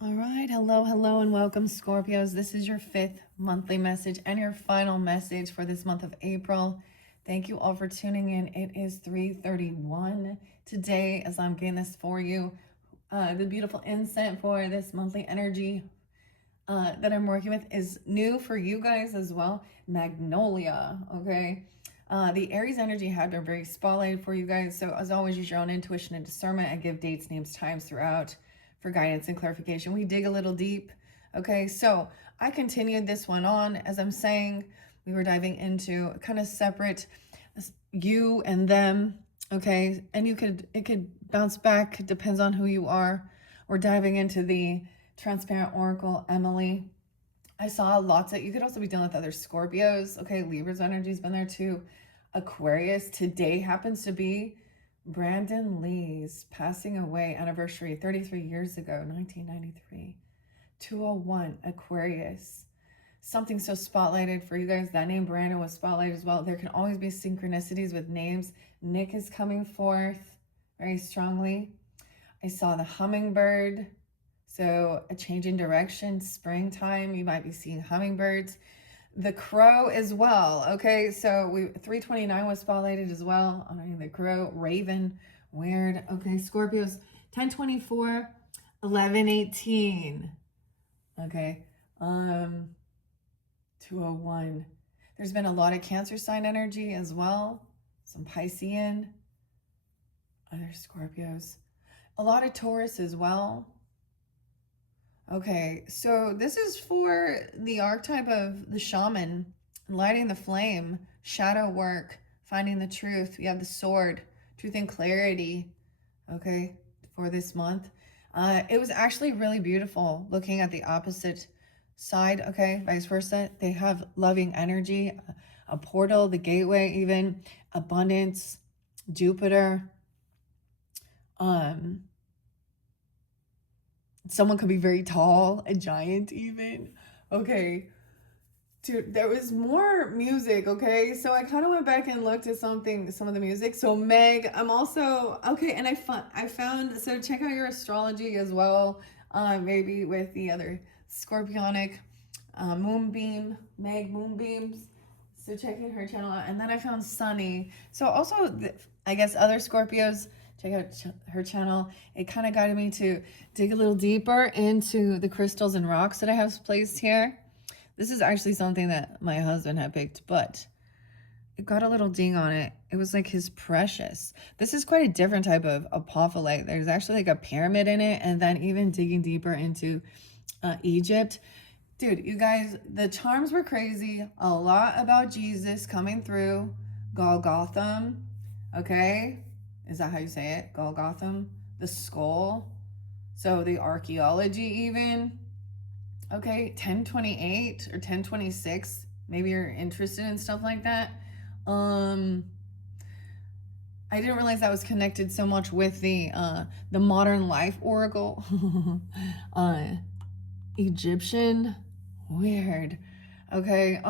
All right, hello, and welcome, Scorpios. This is your 5th monthly message and your final message for this month of April. Thank you all for tuning in. It is 3:31 today as I'm getting this for you. The beautiful incense for this monthly energy that I'm working with is new for you guys as well. Magnolia, okay? The Aries energy had been very spotlighted for you guys. So as always, use your own intuition and discernment. I give dates, names, times throughout for guidance and clarification. We dig a little deep. Okay, so I continued this one on. As I'm saying, we were diving into kind of separate you and them. Okay, and it could bounce back. It depends on who you are. We're diving into the Transparent Oracle, Emily. I saw lots of, you could also be dealing with other Scorpios. Okay, Libra's energy's been there too. Aquarius, today happens to be Brandon Lee's passing away anniversary, 33 years ago, 1993. 201, Aquarius. Something so spotlighted for you guys. That name Brandon was spotlighted as well. There can always be synchronicities with names. Nick is coming forth very strongly. I saw the hummingbird. So a change in direction, springtime, you might be seeing hummingbirds. The crow as well, okay? So 329 was spotlighted as well. Honoring the crow, raven, weird. Okay, Scorpios, 1024, 1118. Okay, 201. There's been a lot of Cancer sign energy as well. Some Piscean, other Scorpios. A lot of Taurus as well. Okay, so this is for the archetype of the shaman, lighting the flame, shadow work, finding the truth. We have the sword, truth and clarity, okay, for this month. It was actually really beautiful looking at the opposite side, okay, vice versa. They have loving energy, a portal, the gateway even, abundance, Jupiter. Someone could be very tall, a giant even. Okay. Dude, there was more music, okay? So I kind of went back and looked at some of the music. So Meg, I'm also okay, and I found so check out your astrology as well. Maybe with the other Scorpionic Moonbeam, Meg Moonbeams. So checking her channel out. And then I found Sunny. So also I guess other Scorpios, check out her channel. It kind of guided me to dig a little deeper into the crystals and rocks that I have placed here. This is actually something that my husband had picked, but it got a little ding on it. It was like his precious. This is quite a different type of apophyllite. There's actually like a pyramid in it, and then even digging deeper into Egypt. Dude, you guys, the charms were crazy. A lot about Jesus coming through. Golgotha, okay? Is that how you say it? Golgotha? The skull. So the archaeology even. Okay, 1028 or 1026. Maybe you're interested in stuff like that. I didn't realize that was connected so much with the modern life oracle. Egyptian. Weird. Okay,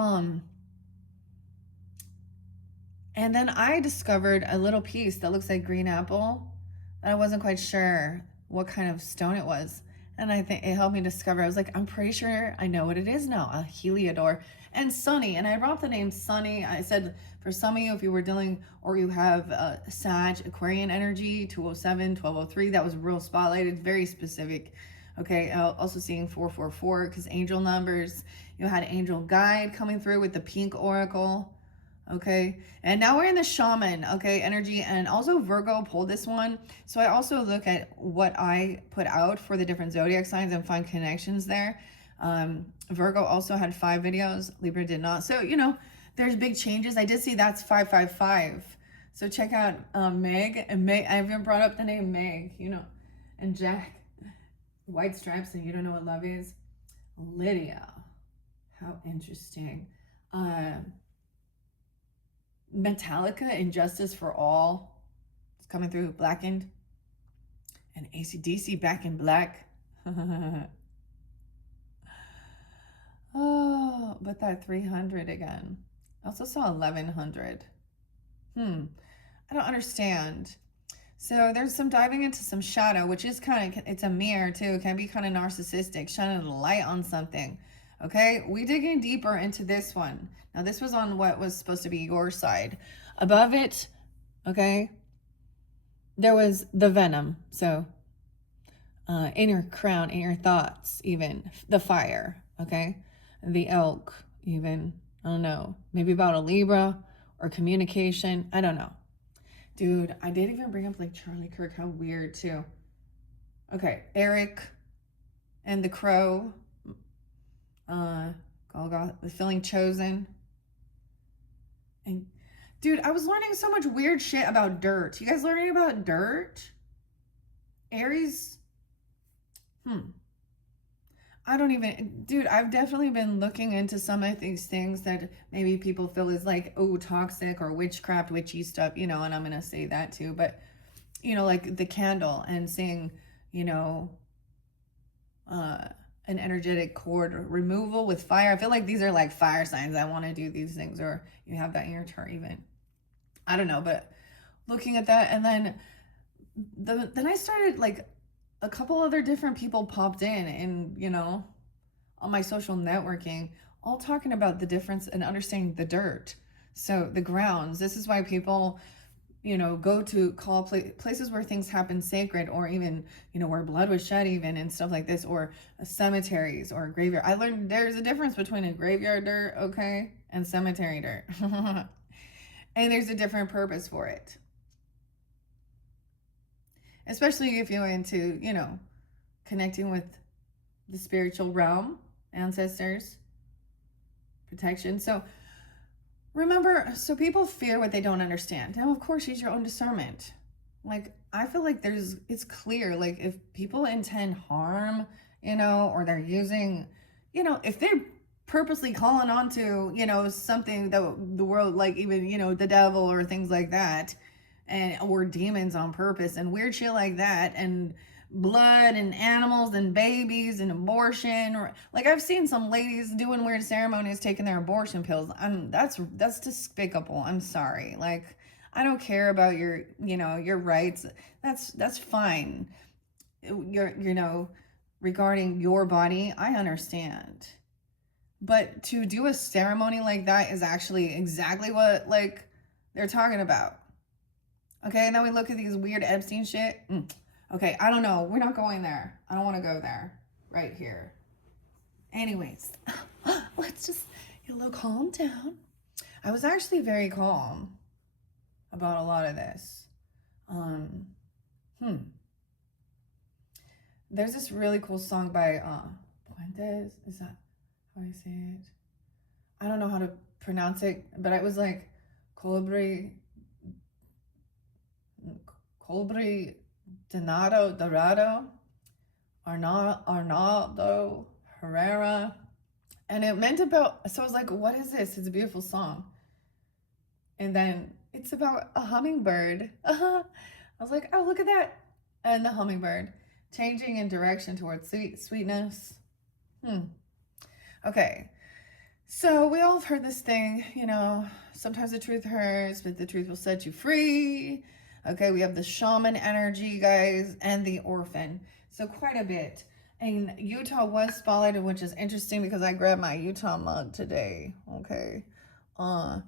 and then I discovered a little piece that looks like green apple. And I wasn't quite sure what kind of stone it was. And I think it helped me discover. I was like, I'm pretty sure I know what it is now. A Heliodor. And Sunny. And I brought the name Sunny. I said, for some of you, if you were dealing or you have Sag, Aquarian energy, 207, 1203, that was real spotlighted, very specific. Okay, also seeing 444 because angel numbers. You had angel guide coming through with the pink oracle. Okay, and now we're in the shaman, okay, energy, and also Virgo pulled this one. So I also look at what I put out for the different zodiac signs and find connections there. Virgo also had 5 videos, Libra did not. So, you know, there's big changes. I did see that's 555. So check out Meg, and Meg, I haven't brought up the name Meg, you know, and Jack, white stripes, and you don't know what love is. Lydia, how interesting. Metallica, Injustice for All. It's coming through, Blackened. And AC/DC, Back in Black. Oh, but that 300 again. I also saw 1100. I don't understand. So there's some diving into some shadow, which is kind of, it's a mirror too. It can be kind of narcissistic, shining a light on something. Okay, we digging deeper into this one. Now this was on what was supposed to be your side. Above it, okay, there was the venom. So in your crown, in your thoughts, even the fire, okay, the elk, even, I don't know, maybe about a Libra or communication. I don't know. Dude, I did even bring up like Charlie Kirk. How weird too. Okay, Eric and the Crow. Golgoth, feeling chosen. And dude, I was learning so much weird shit about dirt. You guys learning about dirt? Aries. I don't even, dude, I've definitely been looking into some of these things that maybe people feel is like, oh, toxic or witchcraft, witchy stuff, you know, and I'm going to say that too. But, you know, like the candle and seeing, you know, an energetic cord removal with fire. I feel like these are like fire signs. I want to do these things, or you have that in your chart even. I don't know, but looking at that, and then I started like a couple other different people popped in, and you know, on my social networking, all talking about the difference and understanding the dirt. So the grounds. This is why people, you know, go to call places where things happen sacred, or even, you know, where blood was shed even and stuff like this, or cemeteries or graveyard. I learned there's a difference between a graveyard dirt, okay, and cemetery dirt. And there's a different purpose for it. Especially if you're into, you know, connecting with the spiritual realm, ancestors, protection. So remember, so people fear what they don't understand. Now, of course, use your own discernment. Like, I feel like it's clear, like if people intend harm, you know, or they're using, you know, if they're purposely calling onto, you know, something that the world, like even, you know, the devil or things like that, and or demons on purpose and weird shit like that, and blood and animals and babies and abortion, or like I've seen some ladies doing weird ceremonies taking their abortion pills. That's despicable. I'm sorry. Like, I don't care about your, you know, your rights. That's fine. You know, regarding your body, I understand. But to do a ceremony like that is actually exactly what like they're talking about. Okay, and then we look at these weird Epstein shit. Okay, I don't know. We're not going there. I don't want to go there right here. Anyways, let's just get a little calm down. I was actually very calm about a lot of this. There's this really cool song by Puentes. Is that how I say it? I don't know how to pronounce it, but it was like Colibri Dorado, Arnaldo Herrera. And it meant about, so I was like, what is this? It's a beautiful song. And then it's about a hummingbird. I was like, oh, look at that. And the hummingbird changing in direction towards sweetness. Okay. So we all have heard this thing, you know, sometimes the truth hurts, but the truth will set you free. Okay, we have the shaman energy, guys, and the orphan. So quite a bit. And Utah was spotlighted, which is interesting because I grabbed my Utah mug today. Okay. The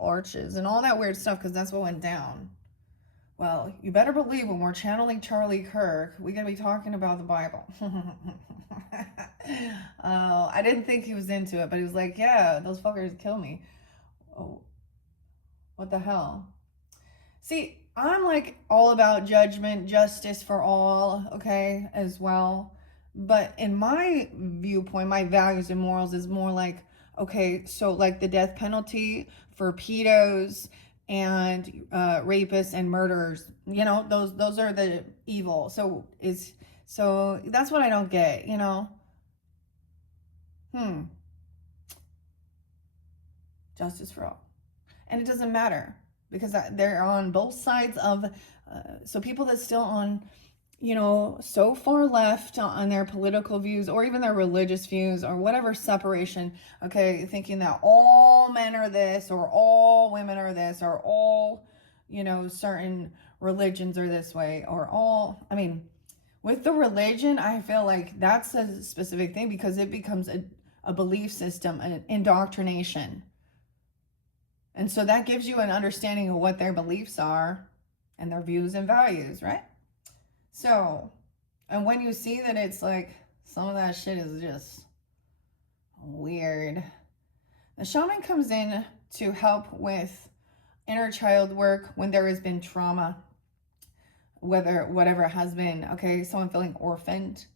arches and all that weird stuff, because that's what went down. Well, you better believe when we're channeling Charlie Kirk, we're going to be talking about the Bible. Oh, I didn't think he was into it, but he was like, yeah, those fuckers kill me. Oh, what the hell? See, I'm like all about judgment, justice for all, okay, as well. But in my viewpoint, my values and morals is more like, okay, so like the death penalty for pedos and rapists and murderers, you know, those are the evil. So that's what I don't get, you know. Justice for all. And it doesn't matter because they're on both sides of, so people that's still on, you know, so far left on their political views or even their religious views or whatever separation, okay, thinking that all men are this or all women are this or all, you know, certain religions are this way, or all, I mean, with the religion, I feel like that's a specific thing because it becomes a belief system, an indoctrination. And so that gives you an understanding of what their beliefs are and their views and values, right? So, and when you see that it's like some of that shit is just weird, the shaman comes in to help with inner child work when there has been trauma, whatever it has been, okay, someone feeling orphaned,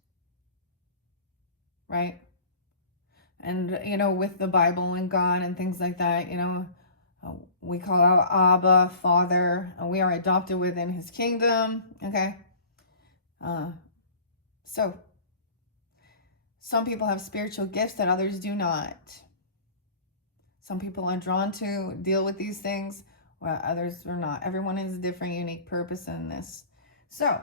right? And, you know, with the Bible and God and things like that, you know, we call out Abba, Father, and we are adopted within his kingdom, okay? So, some people have spiritual gifts that others do not. Some people are drawn to deal with these things, while others are not. Everyone has a different, unique purpose in this. So,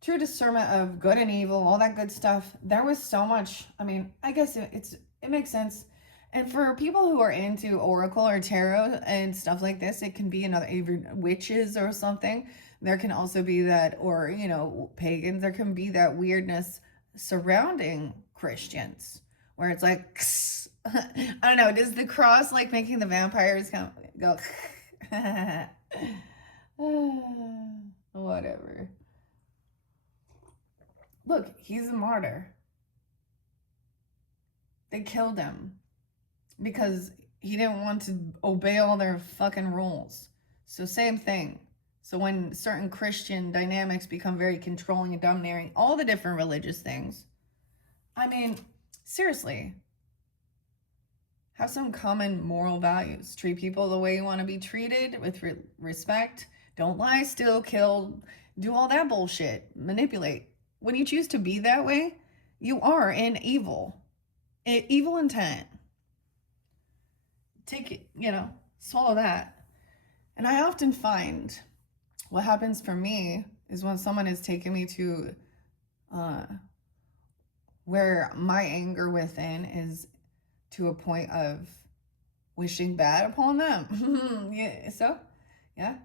true discernment of good and evil, all that good stuff. There was so much, I mean, I guess it makes sense. And for people who are into oracle or tarot and stuff like this, it can be another, even witches or something. There can also be that, or, you know, pagans, there can be that weirdness surrounding Christians where it's like, I don't know, does the cross like making the vampires go, whatever. Look, he's a martyr. They killed him because he didn't want to obey all their fucking rules. So same thing. So when certain Christian dynamics become very controlling and domineering, all the different religious things, I mean, seriously, have some common moral values. Treat people the way you want to be treated, with respect. Don't lie, steal, kill, do all that bullshit. Manipulate. When you choose to be that way, you are in evil. Evil intent. Take it, you know, swallow that. And I often find what happens for me is when someone has taken me to where my anger within is to a point of wishing bad upon them. Yeah, so, yeah.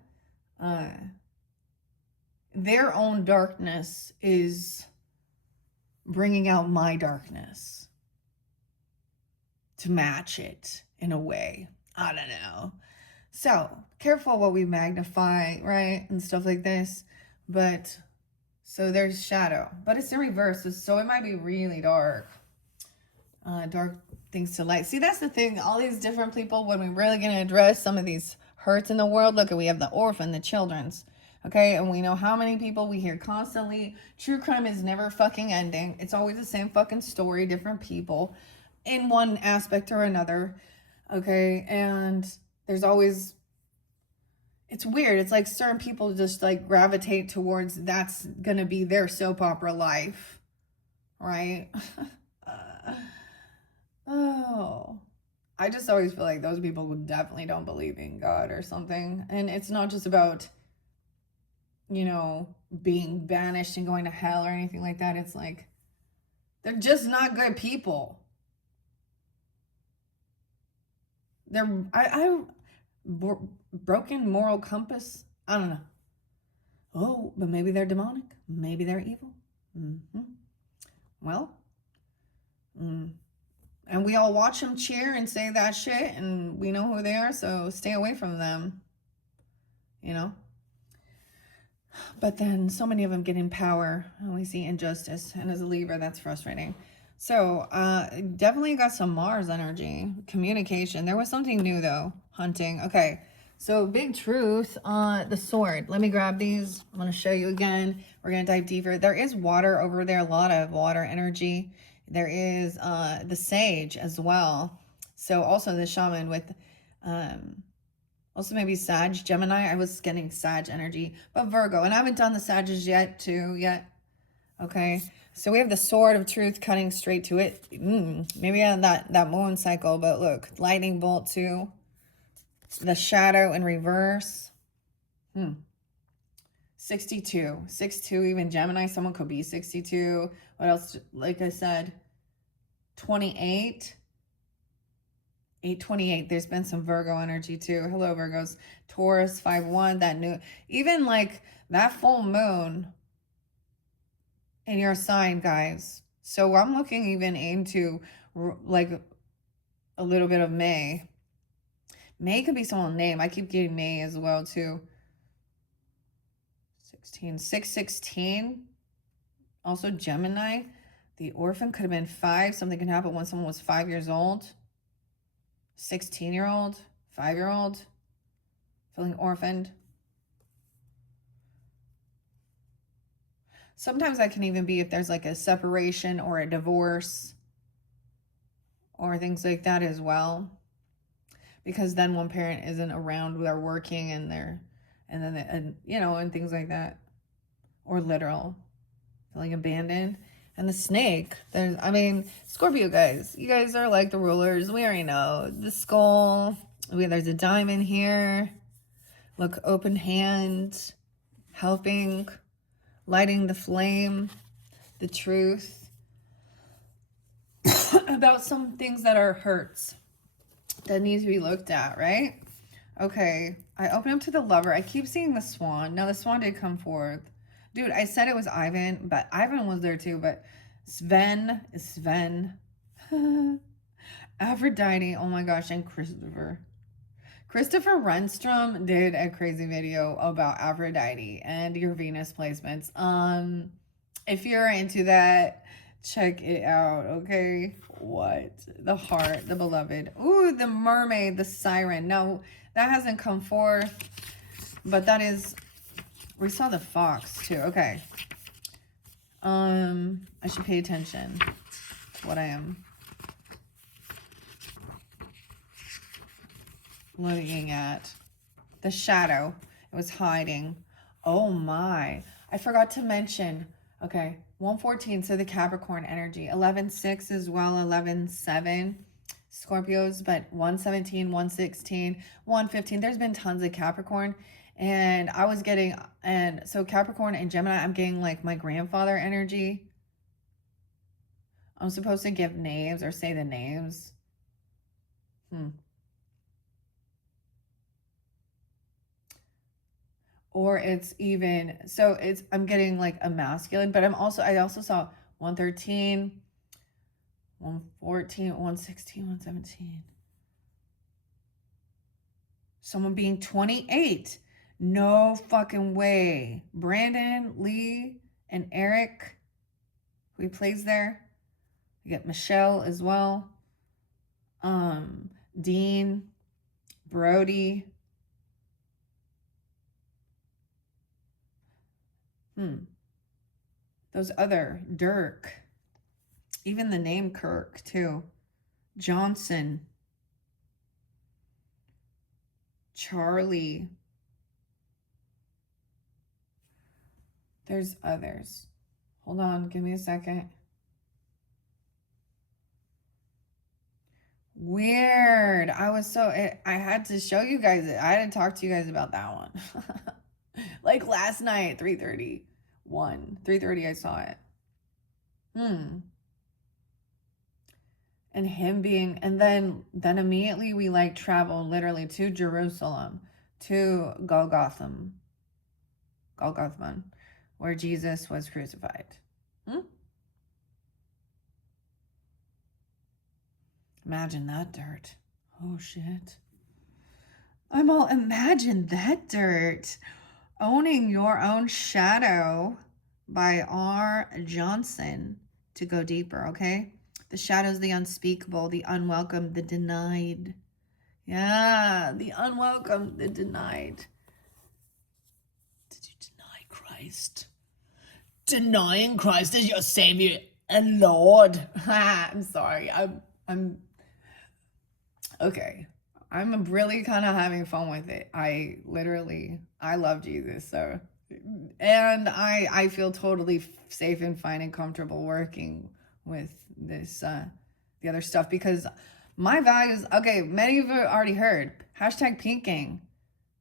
Their own darkness is bringing out my darkness to match it in a way. I don't know. So, careful what we magnify, right? And stuff like this. But, so there's shadow. But it's in reverse, so it might be really dark. Dark things to light. See, that's the thing. All these different people, when we're really going to address some of these hurts in the world, look, we have the orphan, the children's. Okay, and we know how many people we hear constantly. True crime is never fucking ending. It's always the same fucking story, different people in one aspect or another. Okay, and there's always, it's weird. It's like certain people just like gravitate towards that's gonna be their soap opera life, right? Oh, I just always feel like those people definitely don't believe in God or something. And it's not just about, you know, being banished and going to hell or anything like that. It's like, they're just not good people. They're, broken moral compass. I don't know. Oh, but maybe they're demonic. Maybe they're evil. Well, and we all watch them cheer and say that shit, and we know who they are, so stay away from them. You know? But then so many of them get in power, and we see injustice, and as a Libra, that's frustrating. So, definitely got some Mars energy. Communication. There was something new, though. Hunting. Okay. So, big truth on the sword. Let me grab these. I'm going to show you again. We're going to dive deeper. There is water over there. A lot of water energy. There is the sage as well. So, also the shaman with... also maybe Sag, Gemini. I was getting Sag energy. But Virgo. And I haven't done the Sages yet. Okay. So we have the sword of truth cutting straight to it. Maybe on that moon cycle. But look. Lightning bolt too. The shadow in reverse. 62. 62. Even Gemini. Someone could be 62. What else? Like I said. 28. 828. There's been some Virgo energy too. Hello, Virgos. Taurus, 5-1. That new, even like that full moon in your sign, guys. So I'm looking even into like a little bit of May. May could be someone's name. I keep getting May as well too. 616. Also Gemini. The orphan could have been 5. Something can happen when someone was 5 years old. 16-year-old, 5-year-old, feeling orphaned. Sometimes that can even be if there's like a separation or a divorce or things like that as well. Because then one parent isn't around, they're working and and things like that. Or literal, feeling abandoned. And the snake, Scorpio guys, you guys are like the rulers. We already know. The skull, there's a diamond here. Look, open hand, helping, lighting the flame, the truth. About some things that are hurts that need to be looked at, right? Okay, I open up to the Lover. I keep seeing the Swan. Now, the Swan did come forth. Dude, I said it was Ivan, but Ivan was there too, but Sven. Aphrodite, oh my gosh, and Christopher. Christopher Renstrom did a crazy video about Aphrodite and your Venus placements. If you're into that, check it out, okay? What? The heart, the beloved. Ooh, the mermaid, the siren. No, that hasn't come forth, but that is... We saw the fox too. Okay. I should pay attention to what I am looking at. The shadow. It was hiding. Oh my. I forgot to mention. Okay. 114. So the Capricorn energy. 11-6 as well. 11-7. Scorpios. But 117, 116, 115. There's been tons of Capricorn. And I was getting, and so Capricorn and Gemini, I'm getting like my grandfather energy. I'm supposed to give names or say the names. Or it's even, so it's, I'm getting like a masculine, but I also saw 113, 114, 116, 117. Someone being 28. No fucking way. Brandon, Lee, and Eric, who he plays there. We get Michelle as well. Dean, Brody. Those other, Dirk. Even the name Kirk, too. Johnson. Charlie. There's others. Hold on, give me a second. Weird. I had to show you guys it. I didn't talk to you guys about that one. Like last night, 3:31. 3:30 I saw it. And him being, and then immediately we like travel literally to Jerusalem, to Golgotha, where Jesus was crucified. Imagine that dirt. Oh shit. I'm all, imagine that dirt. Owning Your Own Shadow by R. Johnson, to go deeper, okay? The shadows, the unspeakable, the unwelcome, the denied. Yeah, the unwelcome, the denied. Did you deny Christ? Denying Christ as your Savior and Lord. I'm sorry. I'm okay. I'm really kind of having fun with it. I love Jesus. So, and I feel totally safe and fine and comfortable working with this, the other stuff, because my values, okay, many of you already heard, #pinking.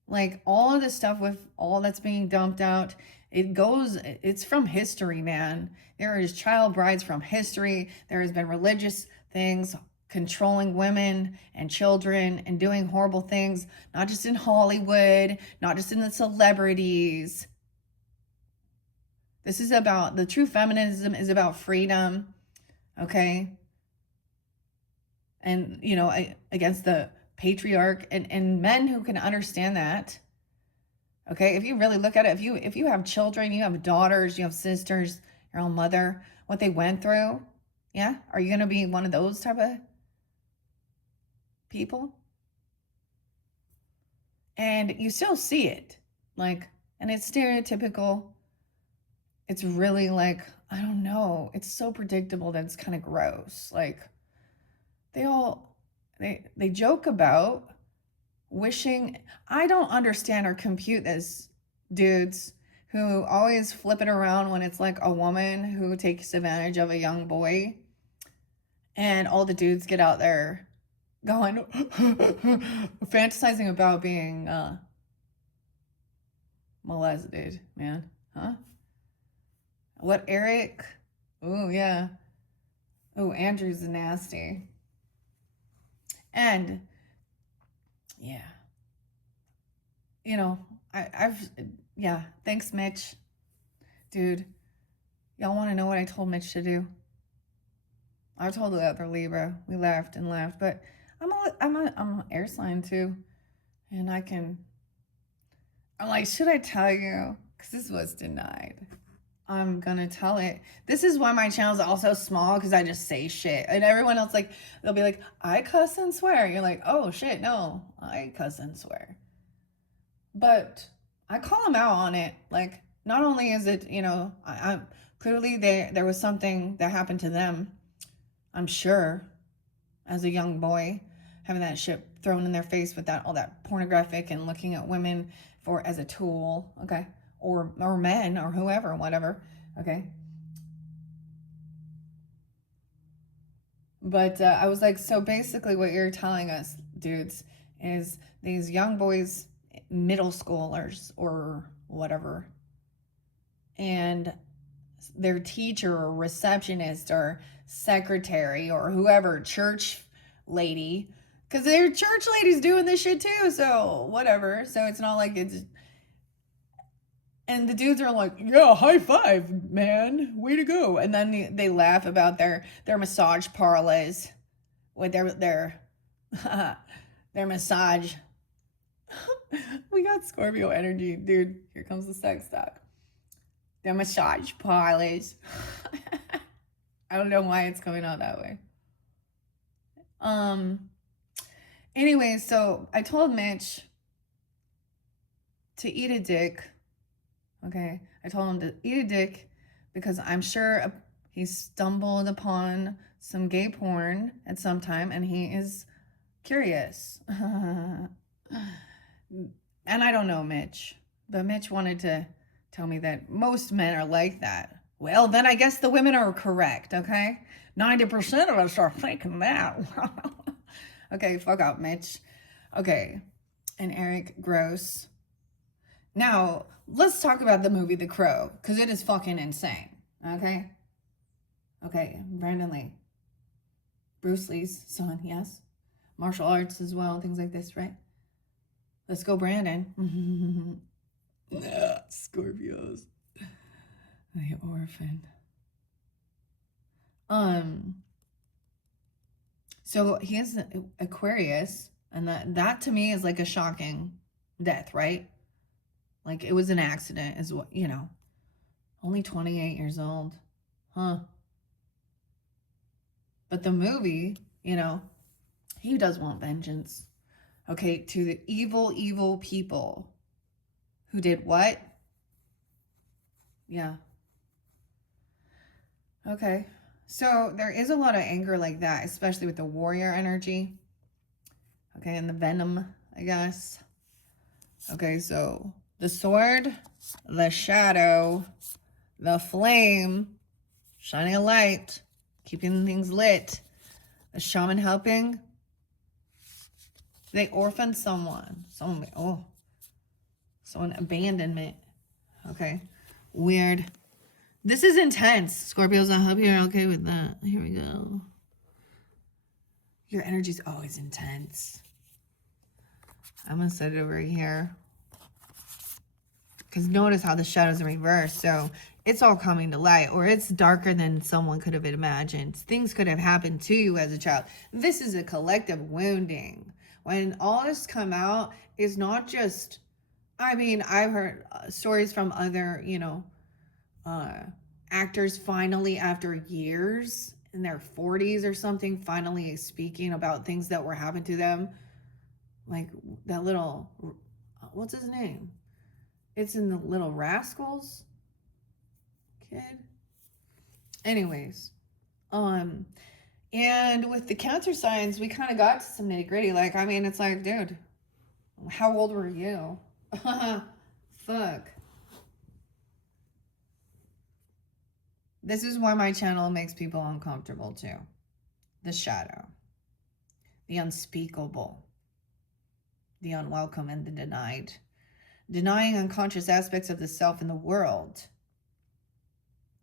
Like all of this stuff with all that's being dumped out, it's from history, man. There is child brides from history. There has been religious things controlling women and children and doing horrible things, not just in Hollywood, not just in the celebrities. This is about, the true feminism is about freedom, okay? And, you know, against the patriarch and men who can understand that. Okay, if you really look at it, if you have children, you have daughters, you have sisters, your own mother, what they went through, yeah? Are you going to be one of those type of people? And you still see it, like, and it's stereotypical. It's really like, I don't know, it's so predictable that it's kind of gross. Like, they joke about wishing, I don't understand or compute this, dudes who always flip it around when it's like a woman who takes advantage of a young boy, and all the dudes get out there going fantasizing about being molested, man. Huh? What, Eric? Oh yeah. Oh, Andrew's nasty. And yeah, you know, yeah, thanks, Mitch. Dude, y'all want to know what I told Mitch to do? I told the other Libra. We laughed and laughed, but I'm an air sign too, and I'm like, should I tell you? Because this was denied. I'm gonna tell it. This is why my channel is also small, because I just say shit. And everyone else, like, they'll be like, I cuss and swear. You're like, oh shit, no, I cuss and swear. But I call them out on it. Like, not only is it, you know, I'm clearly there was something that happened to them, I'm sure, as a young boy, having that shit thrown in their face with all that pornographic and looking at women as a tool, okay? Or men or whoever, whatever, okay? But I was like, so basically what you're telling us, dudes, is these young boys, middle schoolers or whatever, and their teacher or receptionist or secretary or whoever, church lady, because they're church ladies doing this shit too, so whatever. So it's not like it's, and the dudes are like, yeah, high five, man, way to go. And then they laugh about their massage parlors with their massage. We got Scorpio energy, dude. Here comes the sex talk. Their massage parlors. I don't know why it's coming out that way. Anyway, so I told Mitch to eat a dick. Okay, I told him to eat a dick because I'm sure he stumbled upon some gay porn at some time and he is curious. And I don't know Mitch, but Mitch wanted to tell me that most men are like that. Well, then I guess the women are correct, okay? 90% of us are thinking that. Okay, fuck out, Mitch. Okay, and Eric, gross. Now, let's talk about the movie The Crow, because it is fucking insane, okay? Okay, Brandon Lee. Bruce Lee's son, yes? Martial arts as well, things like this, right? Let's go, Brandon. Scorpios. The orphan. So he is Aquarius, and that to me is like a shocking death, right? Like, it was an accident, is what, you know. Only 28 years old. Huh. But the movie, you know, he does want vengeance. Okay, to the evil, evil people who did what? Yeah. Okay. So there is a lot of anger like that, especially with the warrior energy. Okay, and the venom, I guess. Okay, so the sword, the shadow, the flame, shining a light, keeping things lit, the shaman helping. They orphaned someone. Someone abandonment. Okay, weird. This is intense, Scorpios. I hope you're okay with that. Here we go. Your energy's always intense. I'm going to set it over here. Because notice how the shadow's in reverse. So it's all coming to light, or it's darker than someone could have imagined. Things could have happened to you as a child. This is a collective wounding. When all this come out, it's not just, I mean, I've heard stories from other, actors finally after years in their 40s or something, finally speaking about things that were happening to them. Like that little, what's his name? It's in the Little Rascals kid. Anyways, and with the Cancer signs, we kind of got to some nitty gritty. Like, I mean, it's like, dude, how old were you? Fuck. This is why my channel makes people uncomfortable too. The shadow, the unspeakable, the unwelcome, and the denied. Denying unconscious aspects of the self in the world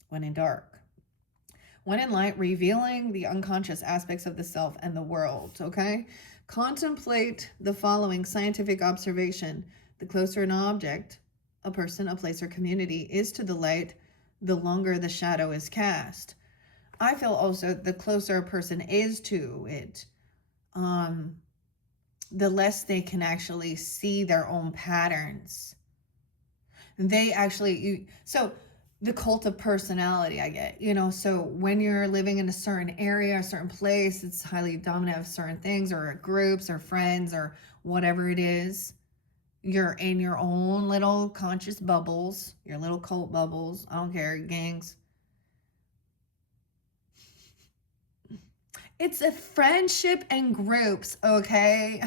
when in dark. When in light, revealing the unconscious aspects of the self and the world, okay? Contemplate the following scientific observation. The closer an object, a person, a place, or community is to the light, the longer the shadow is cast. I feel also the closer a person is to it, the less they can actually see their own patterns. They actually, so the cult of personality I get, so when you're living in a certain area, a certain place, it's highly dominant of certain things or groups or friends or whatever it is. You're in your own little conscious bubbles, your little cult bubbles. I don't care, gangs. It's a friendship and groups, okay?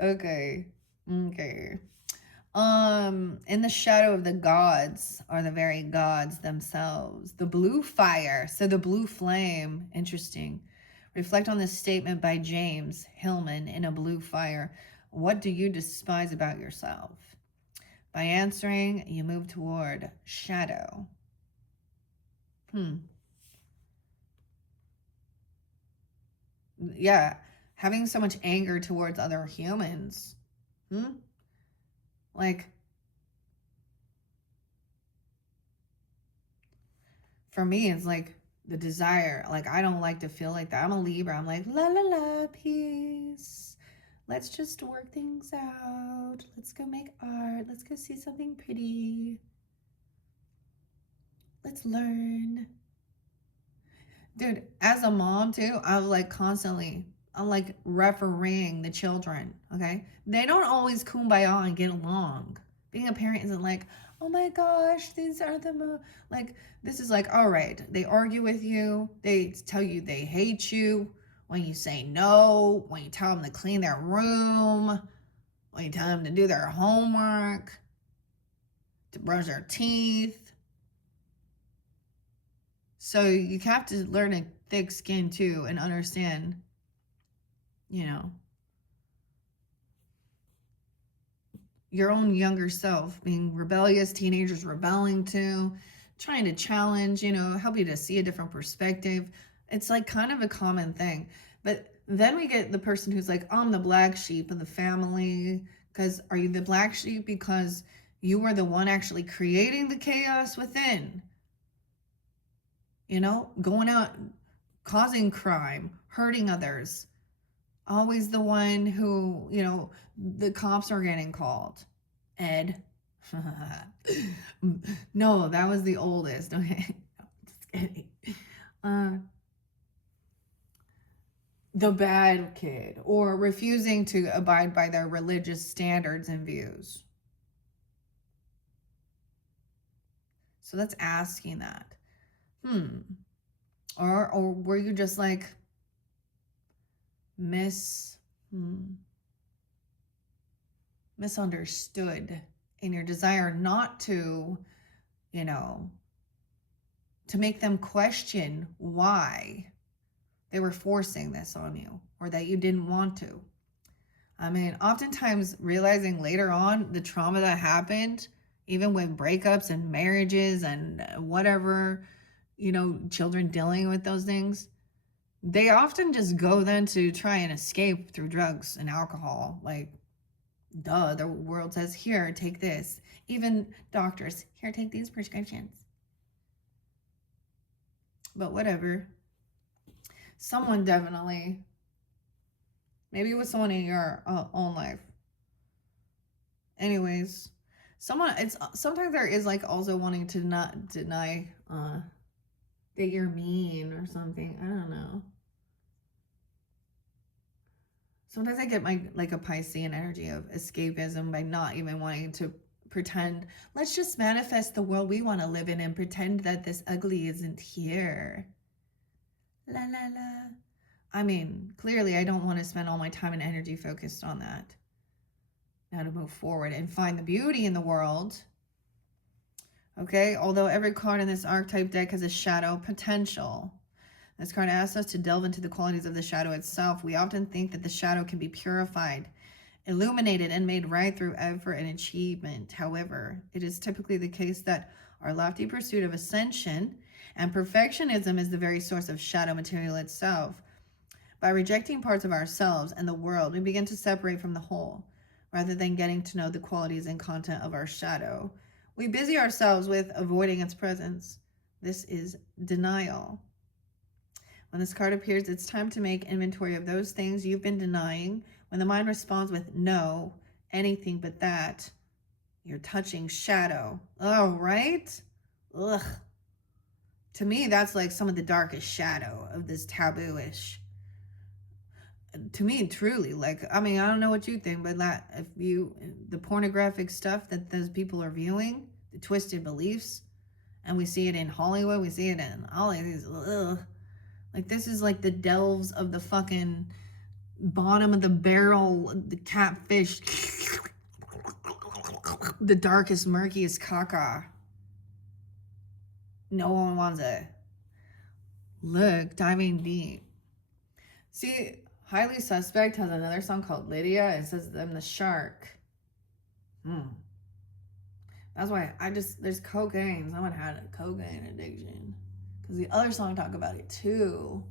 Okay. In the shadow of the gods are the very gods themselves. The blue fire, so the blue flame, interesting. Reflect on this statement by James Hillman in A Blue Fire. What do you despise about yourself? By answering, you move toward shadow. Yeah, having so much anger towards other humans. Like, for me, it's like the desire. Like, I don't like to feel like that. I'm a Libra. I'm like, la la la, peace. Let's just work things out. Let's go make art. Let's go see something pretty. Let's learn. Dude, as a mom too, I was like constantly, I'm like refereeing the children, okay? They don't always kumbaya and get along. Being a parent isn't like, oh my gosh, these are the, like, this is like, all right, they argue with you. They tell you they hate you. When you say no, when you tell them to clean their room, when you tell them to do their homework, to brush their teeth. So you have to learn a thick skin too and understand, your own younger self, being rebellious, teenagers rebelling too, trying to challenge, help you to see a different perspective. It's like kind of a common thing. But then we get the person who's like, I'm the black sheep of the family. Because are you the black sheep because you were the one actually creating the chaos within? Going out, causing crime, hurting others. Always the one who, the cops are getting called. Ed. No, that was the oldest. Okay. Just kidding. The bad kid, or refusing to abide by their religious standards and views. So that's asking that. Or were you just like misunderstood in your desire not to, to make them question why they were forcing this on you or that you didn't want to. I mean, oftentimes realizing later on the trauma that happened, even with breakups and marriages and whatever, children dealing with those things, they often just go then to try and escape through drugs and alcohol. Like, duh, the world says, here, take this. Even doctors, here, take these prescriptions. But whatever. Someone definitely, maybe it was someone in your own life. Anyways, sometimes there is like also wanting to not deny that you're mean or something. I don't know. Sometimes I get like a Piscean energy of escapism by not even wanting to pretend. Let's just manifest the world we want to live in and pretend that this ugly isn't here. La la la. I mean, clearly I don't want to spend all my time and energy focused on that. Now to move forward and find the beauty in the world. Okay, although every card in this archetype deck has a shadow potential. This card asks us to delve into the qualities of the shadow itself. We often think that the shadow can be purified, illuminated, and made right through effort and achievement. However, it is typically the case that our lofty pursuit of ascension and perfectionism is the very source of shadow material itself. By rejecting parts of ourselves and the world, we begin to separate from the whole, rather than getting to know the qualities and content of our shadow. We busy ourselves with avoiding its presence. This is denial. When this card appears, it's time to make inventory of those things you've been denying. When the mind responds with no, anything but that, you're touching shadow. Oh, right? Ugh. To me, that's like some of the darkest shadow of this taboo-ish. To me, truly, like, I mean, I don't know what you think, but that if you, the pornographic stuff that those people are viewing, the twisted beliefs, and we see it in Hollywood, we see it in all of these, ugh. Like, this is like the delves of the fucking bottom of the barrel, the catfish, the darkest, murkiest caca. No one wants it. Look, diving deep. See, Highly Suspect has another song called Lydia. It says, I'm the shark. That's why there's cocaine. Someone had a cocaine addiction. Because the other song talk about it too.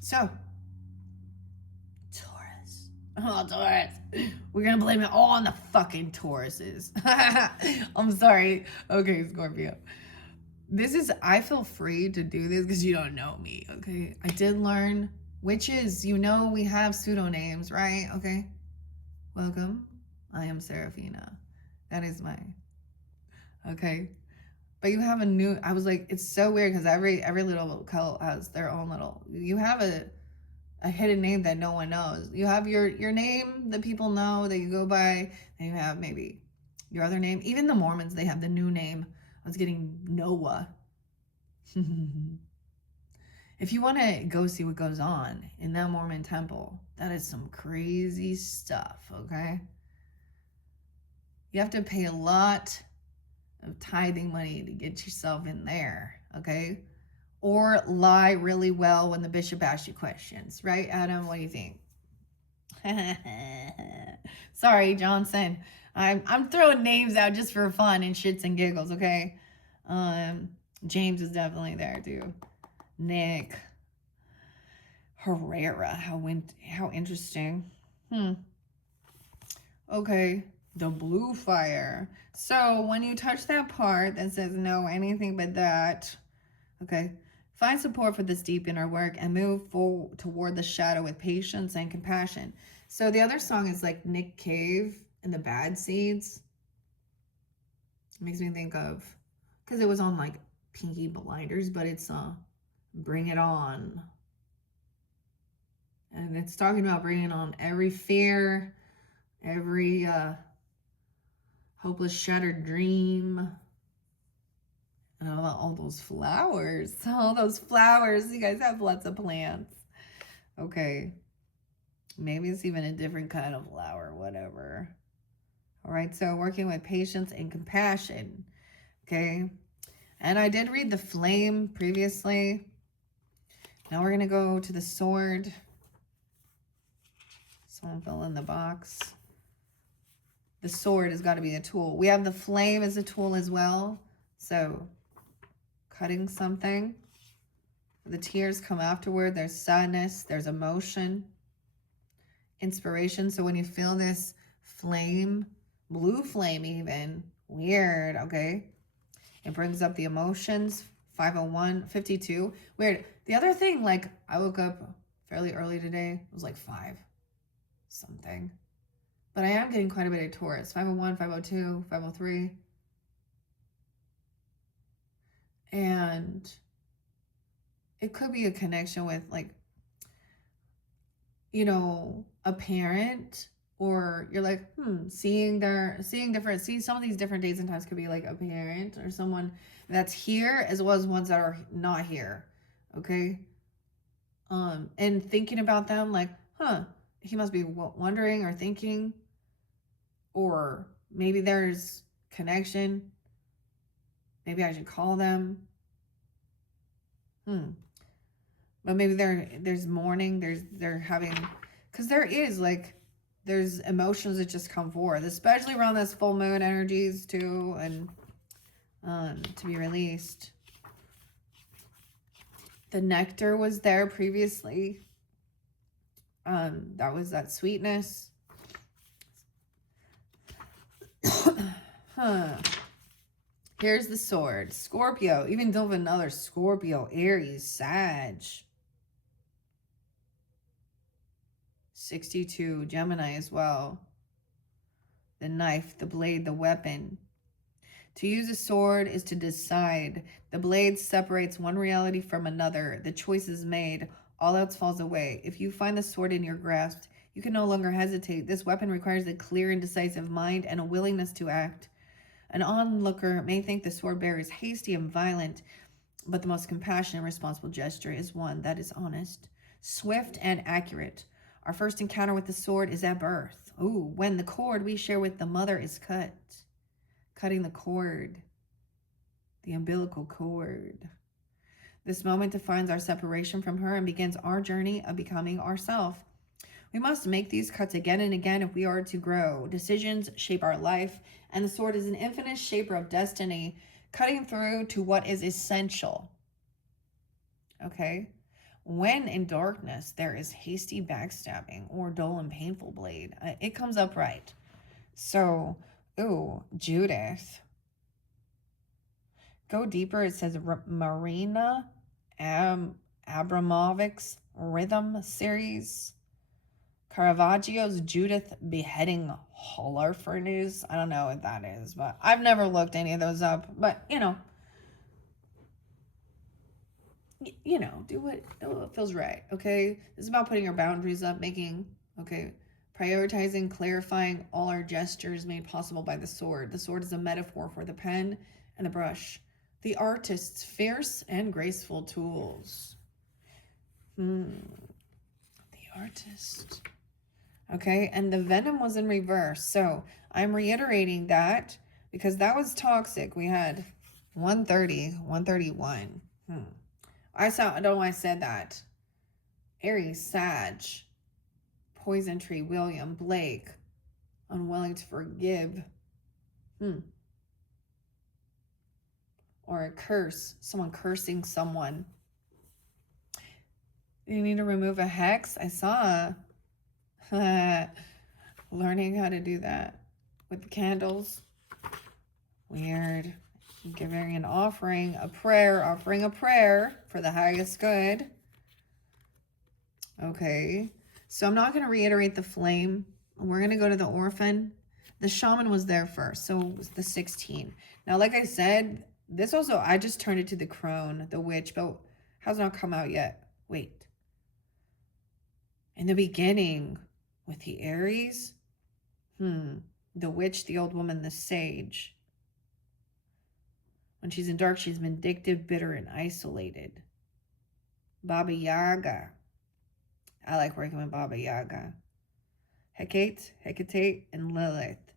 So, Taurus. Oh, Taurus. We're going to blame it all on the fucking Tauruses. I'm sorry. Okay, Scorpio. I feel free to do this because you don't know me, okay? I did learn witches. We have pseudonames, right? Okay. Welcome. I am Seraphina. That is okay. But you have I was like, it's so weird because every little cult has their own little, you have a hidden name that no one knows. You have your name that people know that you go by, and you have maybe your other name. Even the Mormons, they have the new name. I was getting Noah. If you want to go see what goes on in that Mormon temple, that is some crazy stuff, okay? You have to pay a lot of tithing money to get yourself in there, okay? Or lie really well when the bishop asks you questions, right, Adam? What do you think? Sorry, Johnson. I'm throwing names out just for fun and shits and giggles, okay? James is definitely there too. Nick Herrera. How interesting. Okay. The blue fire. So when you touch that part that says no, anything but that, okay, find support for this deep inner work and move forward toward the shadow with patience and compassion. So the other song is like Nick Cave and the Bad Seeds. It makes me think of, because it was on like Pinky Blinders, but it's Bring It On. And it's talking about bringing on every fear, every hopeless shattered dream, and all those flowers. All those flowers. You guys have lots of plants. Okay. Maybe it's even a different kind of flower, whatever. All right, so working with patience and compassion. Okay. And I did read the flame previously. Now we're going to go to the sword. Someone fill in the box. The sword has got to be a tool. We have the flame as a tool as well. So cutting something. The tears come afterward. There's sadness. There's emotion. Inspiration. So when you feel this flame, blue flame even, weird, okay? It brings up the emotions. 501, 52. Weird. The other thing, like, I woke up fairly early today. It was like 5 something. But I am getting quite a bit of Taurus. 501, 502, 503. And it could be a connection with, like, you know, a parent, or you're like, seeing some of these different days and times could be like a parent or someone that's here, as well as ones that are not here. Okay. And thinking about them, like, he must be wondering or thinking, or maybe there's connection. Maybe I should call them. But maybe there's mourning, they're having, because there's emotions that just come forth, especially around this full moon energies too, and to be released. The nectar was there previously. That was that sweetness. Here's the sword. Scorpio. Even though another Scorpio, Aries, Sag. 62, Gemini as well. The knife, the blade, the weapon. To use a sword is to decide. The blade separates one reality from another. The choice is made. All else falls away. If you find the sword in your grasp, you can no longer hesitate. This weapon requires a clear and decisive mind and a willingness to act. An onlooker may think the sword bearer is hasty and violent, but the most compassionate and responsible gesture is one that is honest, swift, and accurate. Our first encounter with the sword is at birth. Ooh, when the cord we share with the mother is cut. Cutting the cord, the umbilical cord. This moment defines our separation from her and begins our journey of becoming ourselves. We must make these cuts again and again if we are to grow. Decisions shape our life, and the sword is an infinite shaper of destiny, cutting through to what is essential. Okay? When in darkness, there is hasty backstabbing or dull and painful blade. It comes up right. So, Judith. Go deeper. It says Marina Abramovic's Rhythm series. Caravaggio's Judith beheading Holofernes. I don't know what that is, but I've never looked any of those up. But, do what feels right, okay? This is about putting your boundaries up, prioritizing, clarifying all our gestures made possible by the sword. The sword is a metaphor for the pen and the brush. The artist's fierce and graceful tools. The artist. Okay, and the venom was in reverse. So I'm reiterating that because that was toxic. We had 130, 131. I don't know why I said that. Aries, Sag, Poison Tree, William, Blake, unwilling to forgive. Or a curse, someone cursing someone. You need to remove a hex. I saw learning how to do that with the candles. Weird. Giving an offering, offering a prayer for the highest good. Okay. So I'm not going to reiterate the flame. We're going to go to the orphan. The shaman was there first. So it was the 16. Now, like I said, this also, I just turned it to the crone, the witch, but has not come out yet. Wait. In the beginning, with the Aries, the witch, the old woman, the sage. When she's in dark, she's vindictive, bitter, and isolated. Baba Yaga. I like working with Baba Yaga. Hecate, and Lilith.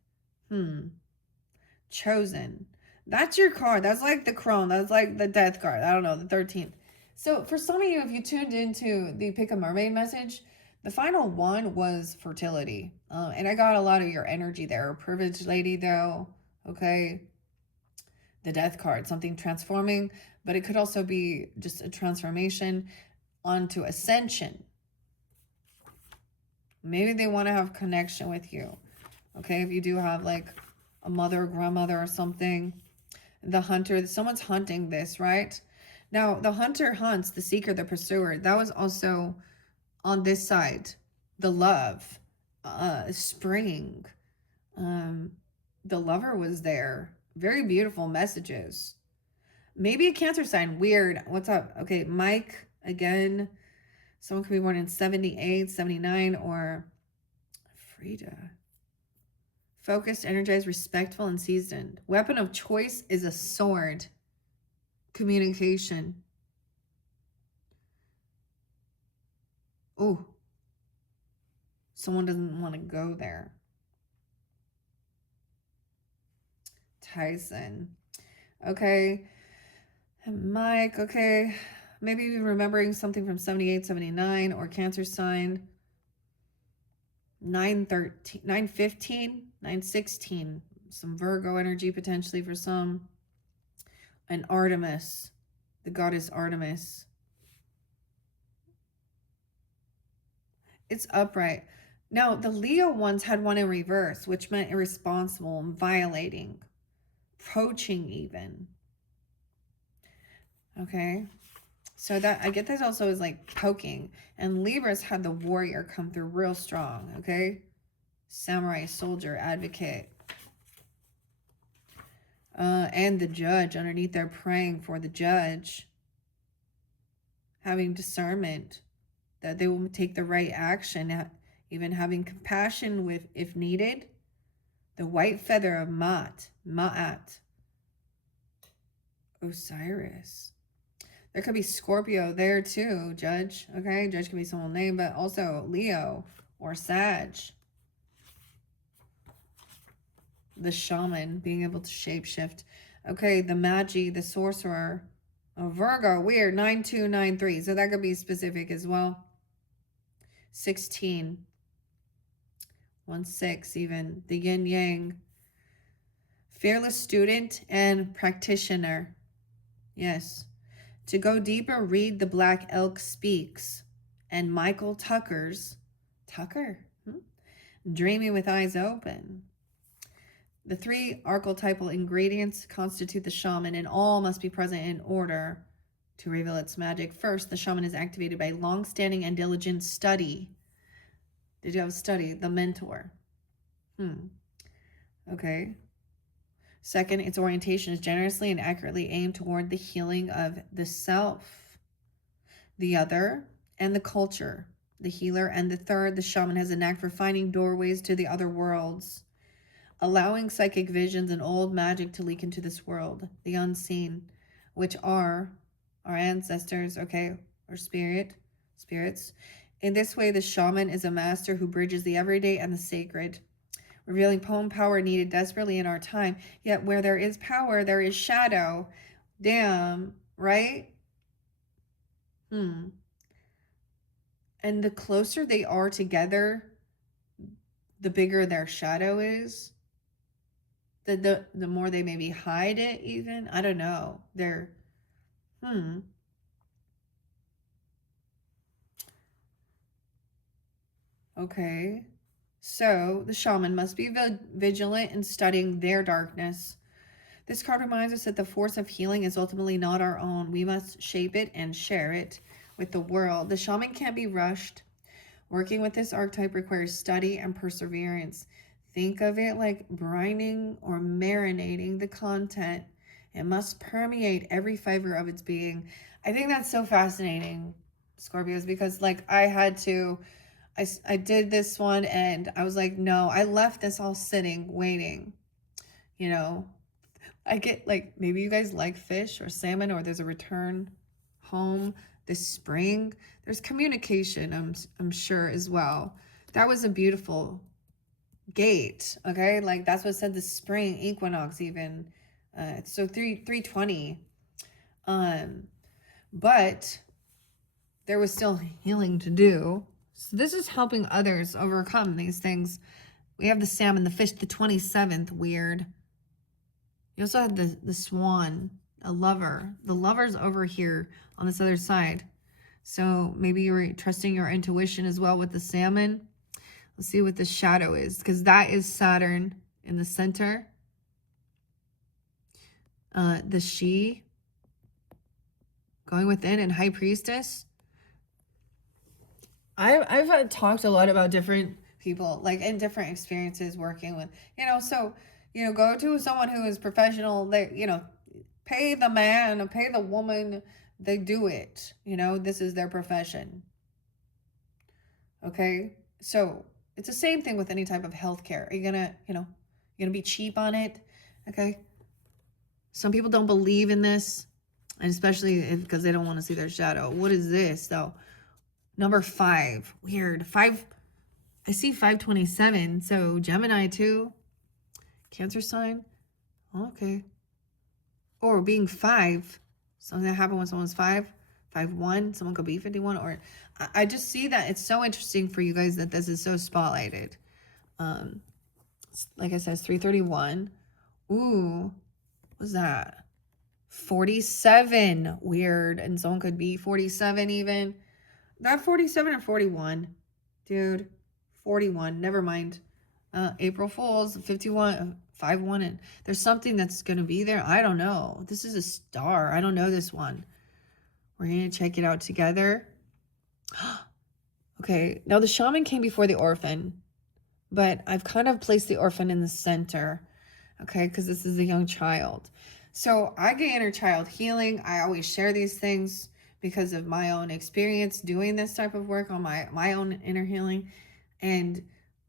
Chosen. That's your card. That's like the crone. That's like the death card. I don't know, the 13th. So for some of you, if you tuned into the Pick a Mermaid message, the final one was fertility. And I got a lot of your energy there. Privileged lady, though. Okay. the death card, something transforming, but it could also be just a transformation onto ascension. Maybe they want to have connection with you. Okay, if you do have like a mother, grandmother or something. The hunter, someone's hunting this, right? Now, the hunter hunts, the seeker, the pursuer. That was also on this side. The love, spring. The lover was there. Very beautiful messages. Maybe a Cancer sign. Weird. What's up? Okay, Mike, again. Someone could be born in 78, 79, or Frida. Focused, energized, respectful, and seasoned. Weapon of choice is a sword. Communication. Oh, someone doesn't want to go there. Tyson. Okay. Mike, okay. Maybe you're remembering something from 78, 79, or Cancer sign. 913, 915, 916. Some Virgo energy potentially for some. And Artemis, the goddess Artemis. It's upright. Now, the Leo ones had one in reverse, which meant irresponsible and violating, poaching even. Okay. So that, I get this also is like poking. And Libras had the warrior come through real strong. Okay. Samurai, soldier, advocate. And the judge underneath there praying for the judge. Having discernment that they will take the right action. Even having compassion with, if needed. The white feather of Ma'at. Osiris. There could be Scorpio there too, Judge. Okay, Judge could be someone's name, but also Leo or Sag. The Shaman, being able to shapeshift. Okay, the Magi, the Sorcerer. Oh, Virgo, weird, 9293. So that could be specific as well. 16. 16 even. The Yin Yang. Fearless student and practitioner. Yes. To go deeper, read The Black Elk Speaks and Michael Tucker's Dreaming with Eyes Open. The 3 archetypal ingredients constitute the shaman, and all must be present in order to reveal its magic. First, the shaman is activated by long-standing and diligent study. Did you have a study? The mentor. Okay. Second, its orientation is generously and accurately aimed toward the healing of the self, the other, and the culture, the healer. And the third, the shaman has a knack for finding doorways to the other worlds, allowing psychic visions and old magic to leak into this world, the unseen, which are our ancestors, okay, or spirits. In this way, the shaman is a master who bridges the everyday and the sacred, revealing poem power needed desperately in our time. Yet where there is power, there is shadow. Damn, right? And the closer they are together, the bigger their shadow is. The more they maybe hide it even. I don't know. They're, Okay. So the shaman must be vigilant in studying their darkness. This card reminds us that the force of healing is ultimately not our own. We must shape it and share it with the world. The shaman can't be rushed. Working with this archetype requires study and perseverance. Think of it like brining or marinating the content. It must permeate every fiber of its being. I think that's so fascinating, Scorpios, because like I did this one and I was like, no, I left this all sitting, waiting. You know, I get like, maybe you guys like fish or salmon, or there's a return home this spring. There's communication, I'm sure as well. That was a beautiful gate, okay? Like that's what said the spring equinox even. So 320. But there was still healing to do. So this is helping others overcome these things. We have the salmon, the fish, the 27th, weird. You also had the swan, a lover. The lover's over here on this other side. So maybe you were trusting your intuition as well with the salmon. Let's see what the shadow is, because that is Saturn in the center. The she going within and high priestess. I've talked a lot about different people, like in different experiences working with, so, go to someone who is professional. They, pay the man, pay the woman. They do it. This is their profession. Okay. So it's the same thing with any type of healthcare. Are you gonna, you're gonna be cheap on it? Okay. Some people don't believe in this, and especially because they don't want to see their shadow. What is this though? Number 5. Weird. 5. I see 527. So Gemini too. Cancer sign. Okay. Or being 5. Something that happened when someone's 5. 5-1. Someone could be 51. Or I just see that it's so interesting for you guys that this is so spotlighted. Like I said, it's 331. Ooh. What's that? 47. Weird. And someone could be 47 even. Not 47 or 41. Dude. 41. Never mind. April Fools. 51. 5-1. And there's something that's going to be there. I don't know. This is a star. I don't know this one. We're going to check it out together. Okay. Now the shaman came before the orphan. But I've kind of placed the orphan in the center. Okay. Because this is a young child. So I get inner child healing. I always share these things because of my own experience doing this type of work on my own inner healing. And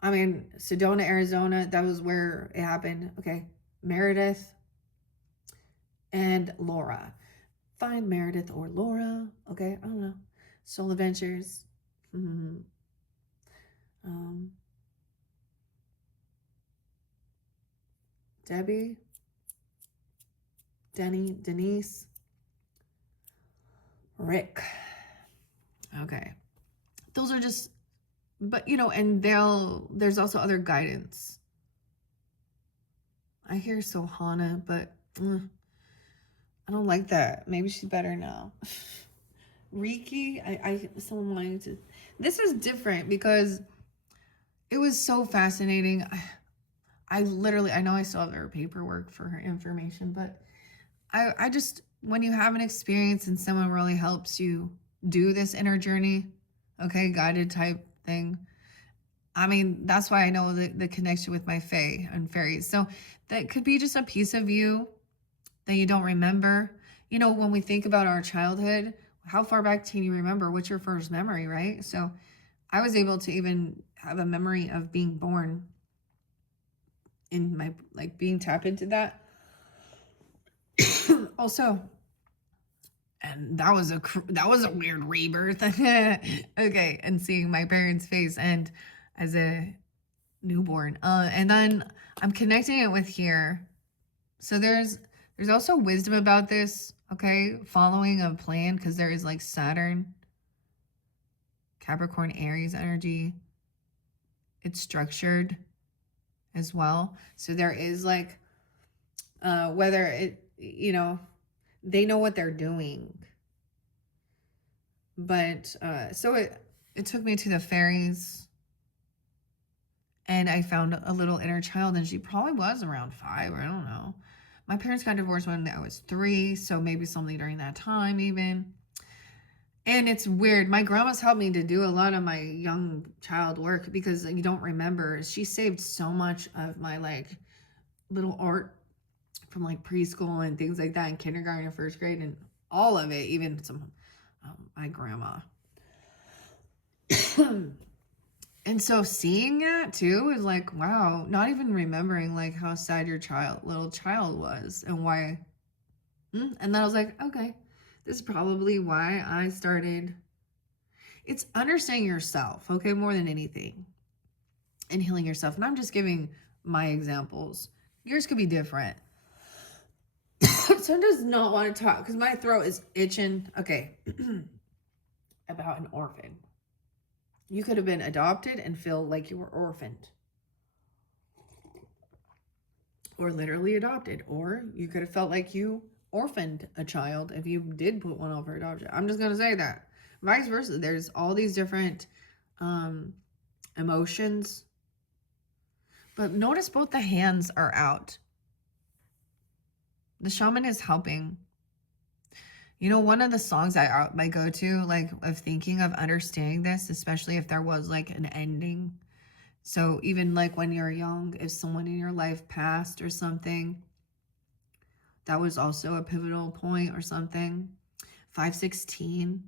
I'm in Sedona, Arizona. That was where it happened. Okay. Meredith and Laura. Find Meredith or Laura. Okay. I don't know. Soul Adventures. Debbie. Denise. Rick. Okay. Those are just, but and there's also other guidance. I hear Sohana, but I don't like that. Maybe she's better now. Riki, someone wanted to, this is different because it was so fascinating. I know I still have her paperwork for her information, but I just, when you have an experience and someone really helps you do this inner journey, okay, guided type thing, I mean, that's why I know the connection with my fae and fairies. So that could be just a piece of you that you don't remember. When we think about our childhood, how far back can you remember? What's your first memory, right? So I was able to even have a memory of being born in my, like, being tapped into that. Also, and that was a weird rebirth. Okay, and seeing my parents' face and as a newborn. And then I'm connecting it with here. So there's also wisdom about this, okay? Following a plan, because there is like Saturn, Capricorn, Aries energy. It's structured as well. So there is like, whether it, they know what they're doing. But, so it took me to the fairies. And I found a little inner child, and she probably was around 5, or I don't know. My parents got divorced when I was 3, so maybe something during that time even. And it's weird. My grandma's helped me to do a lot of my young child work because you don't remember. She saved so much of my like little art from like preschool and things like that, in kindergarten and first grade, and all of it, even some my grandma. And so seeing that too is like, wow, not even remembering like how sad your little child was and why. And then I was like, okay, this is probably why I started. It's understanding yourself, okay, more than anything, and healing yourself. And I'm just giving my examples. Yours could be different. Someone does not want to talk because my throat is itching. Okay. About an orphan. You could have been adopted and feel like you were orphaned. or literally adopted, or you could have felt like you orphaned a child if you did put one up for adoption. I'm just gonna say that. Vice versa, there's all these different emotions, but notice both the hands are out. The shaman is helping. You know, one of the songs I go to, like, of thinking of understanding this, especially if there was like an ending. So even like when you're young, if someone in your life passed or something, that was also a pivotal point or something. 516,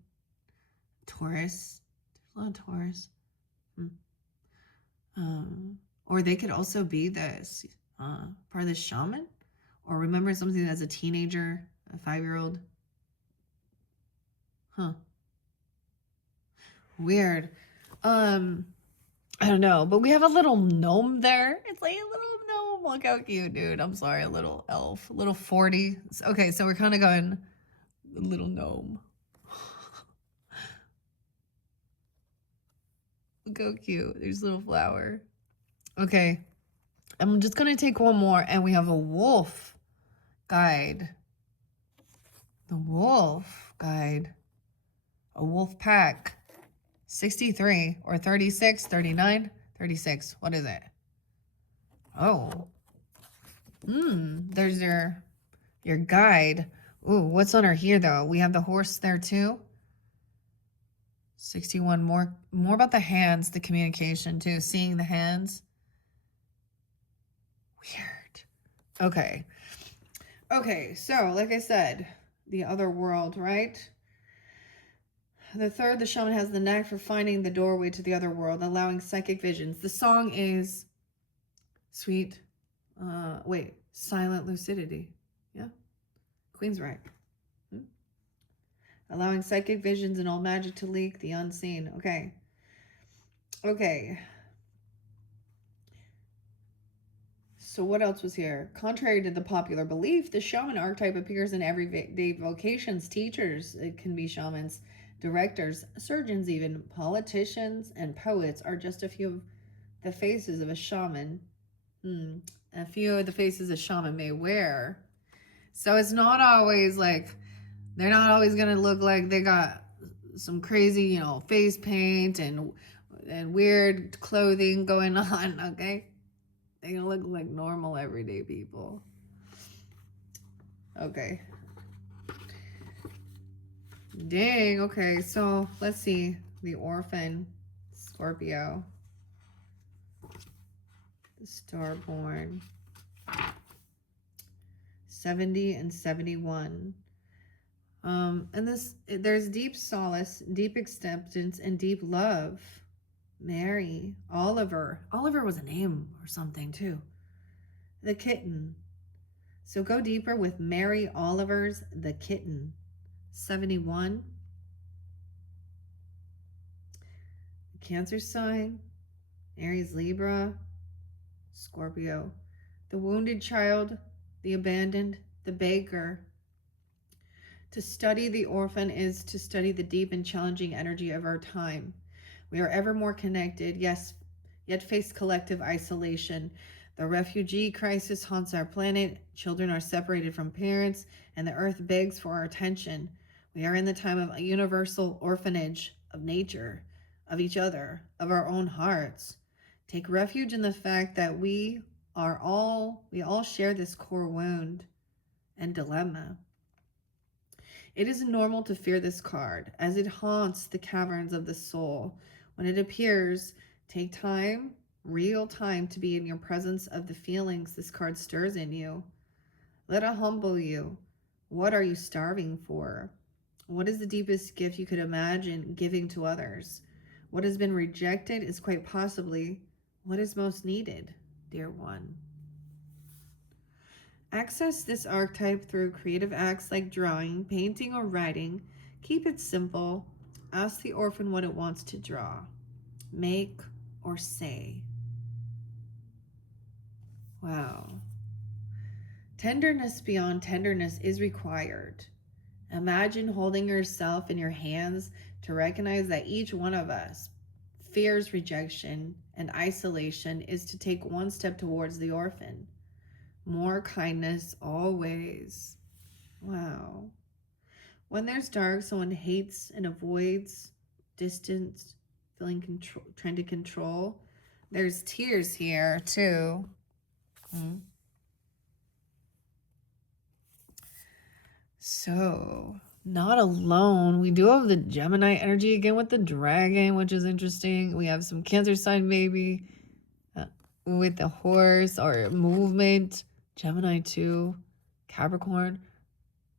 Taurus. There's a lot of Taurus. Or they could also be this part of the shaman, or remember something as a teenager, a 5-year-old. Huh. Weird. I don't know, but we have a little gnome there. It's like a little gnome. Look how cute, dude. I'm sorry, a little elf, a little 40. Okay, so we're kind of going a little gnome. Look how cute. There's a little flower. Okay, I'm just gonna take one more, and we have a wolf guide. The wolf guide. A wolf pack. 63 or 36, 39, 36. What is it? Oh. There's your guide. Ooh, what's on her here though? We have the horse there too. 61, more about the hands, the communication too, seeing the hands. Weird. Okay, so like I said, the other world, right? The third, the shaman has the knack for finding the doorway to the other world, allowing psychic visions. The song is Sweet, Silent Lucidity. Yeah, Queen's right. Allowing psychic visions and all magic to leak the unseen. Okay. So what else was here? Contrary to the popular belief, the shaman archetype appears in everyday vocations. Teachers, it can be shamans, directors, surgeons even, politicians, and poets are just a few of the faces of a shaman. A few of the faces a shaman may wear. So it's not always like, they're not always going to look like they got some crazy, face paint and weird clothing going on, okay? They're going to look like normal, everyday people. Okay. Dang, okay, so let's see. The orphan, Scorpio. The starborn. 70 and 71. And there's deep solace, deep acceptance, and deep love. Mary, Oliver. Oliver was a name or something too. The kitten. So go deeper with Mary Oliver's The Kitten. 71. Cancer sign. Aries, Libra. Scorpio. The wounded child, the abandoned, the beggar. To study the orphan is to study the deep and challenging energy of our time. We are ever more connected, yes, yet face collective isolation. The refugee crisis haunts our planet. Children are separated from parents, and the earth begs for our attention. We are in the time of a universal orphanage of nature, of each other, of our own hearts. Take refuge in the fact that we all share this core wound and dilemma. It is normal to fear this card, as it haunts the caverns of the soul. When it appears, take time, real time, to be in your presence of the feelings this card stirs in you. Let it humble you. What are you starving for? What is the deepest gift you could imagine giving to others? What has been rejected is quite possibly what is most needed, dear one. Access this archetype through creative acts like drawing, painting, or writing. Keep it simple. Ask the orphan what it wants to draw, make, or say. Wow. Tenderness beyond tenderness is required. Imagine holding yourself in your hands to recognize that each one of us fears rejection and isolation is to take one step towards the orphan. More kindness always. Wow. When there's dark, someone hates and avoids, distance, feeling control, trying to control. There's tears here too. So, not alone. We do have the Gemini energy again with the dragon, which is interesting. We have some Cancer sign maybe with the horse or movement. Gemini too. Capricorn.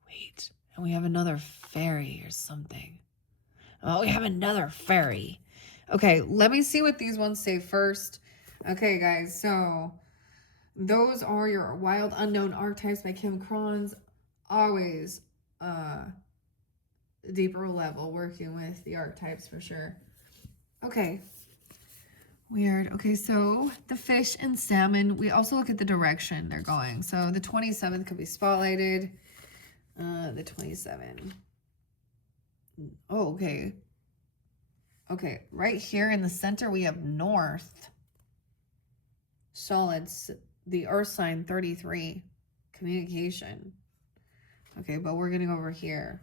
Wait, and we have another fairy or something. Oh, we have another fairy. Okay, let me see what these ones say first. Okay, guys, so those are your Wild Unknown Archetypes by Kim Cron's. Always deeper level working with the archetypes for sure. Okay. Weird. Okay, so the fish and salmon, we also look at the direction they're going. So the 27th could be spotlighted. The 27. Oh, okay. Okay, right here in the center, we have north. Solids, the earth sign 33. Communication. Okay, but we're getting over here.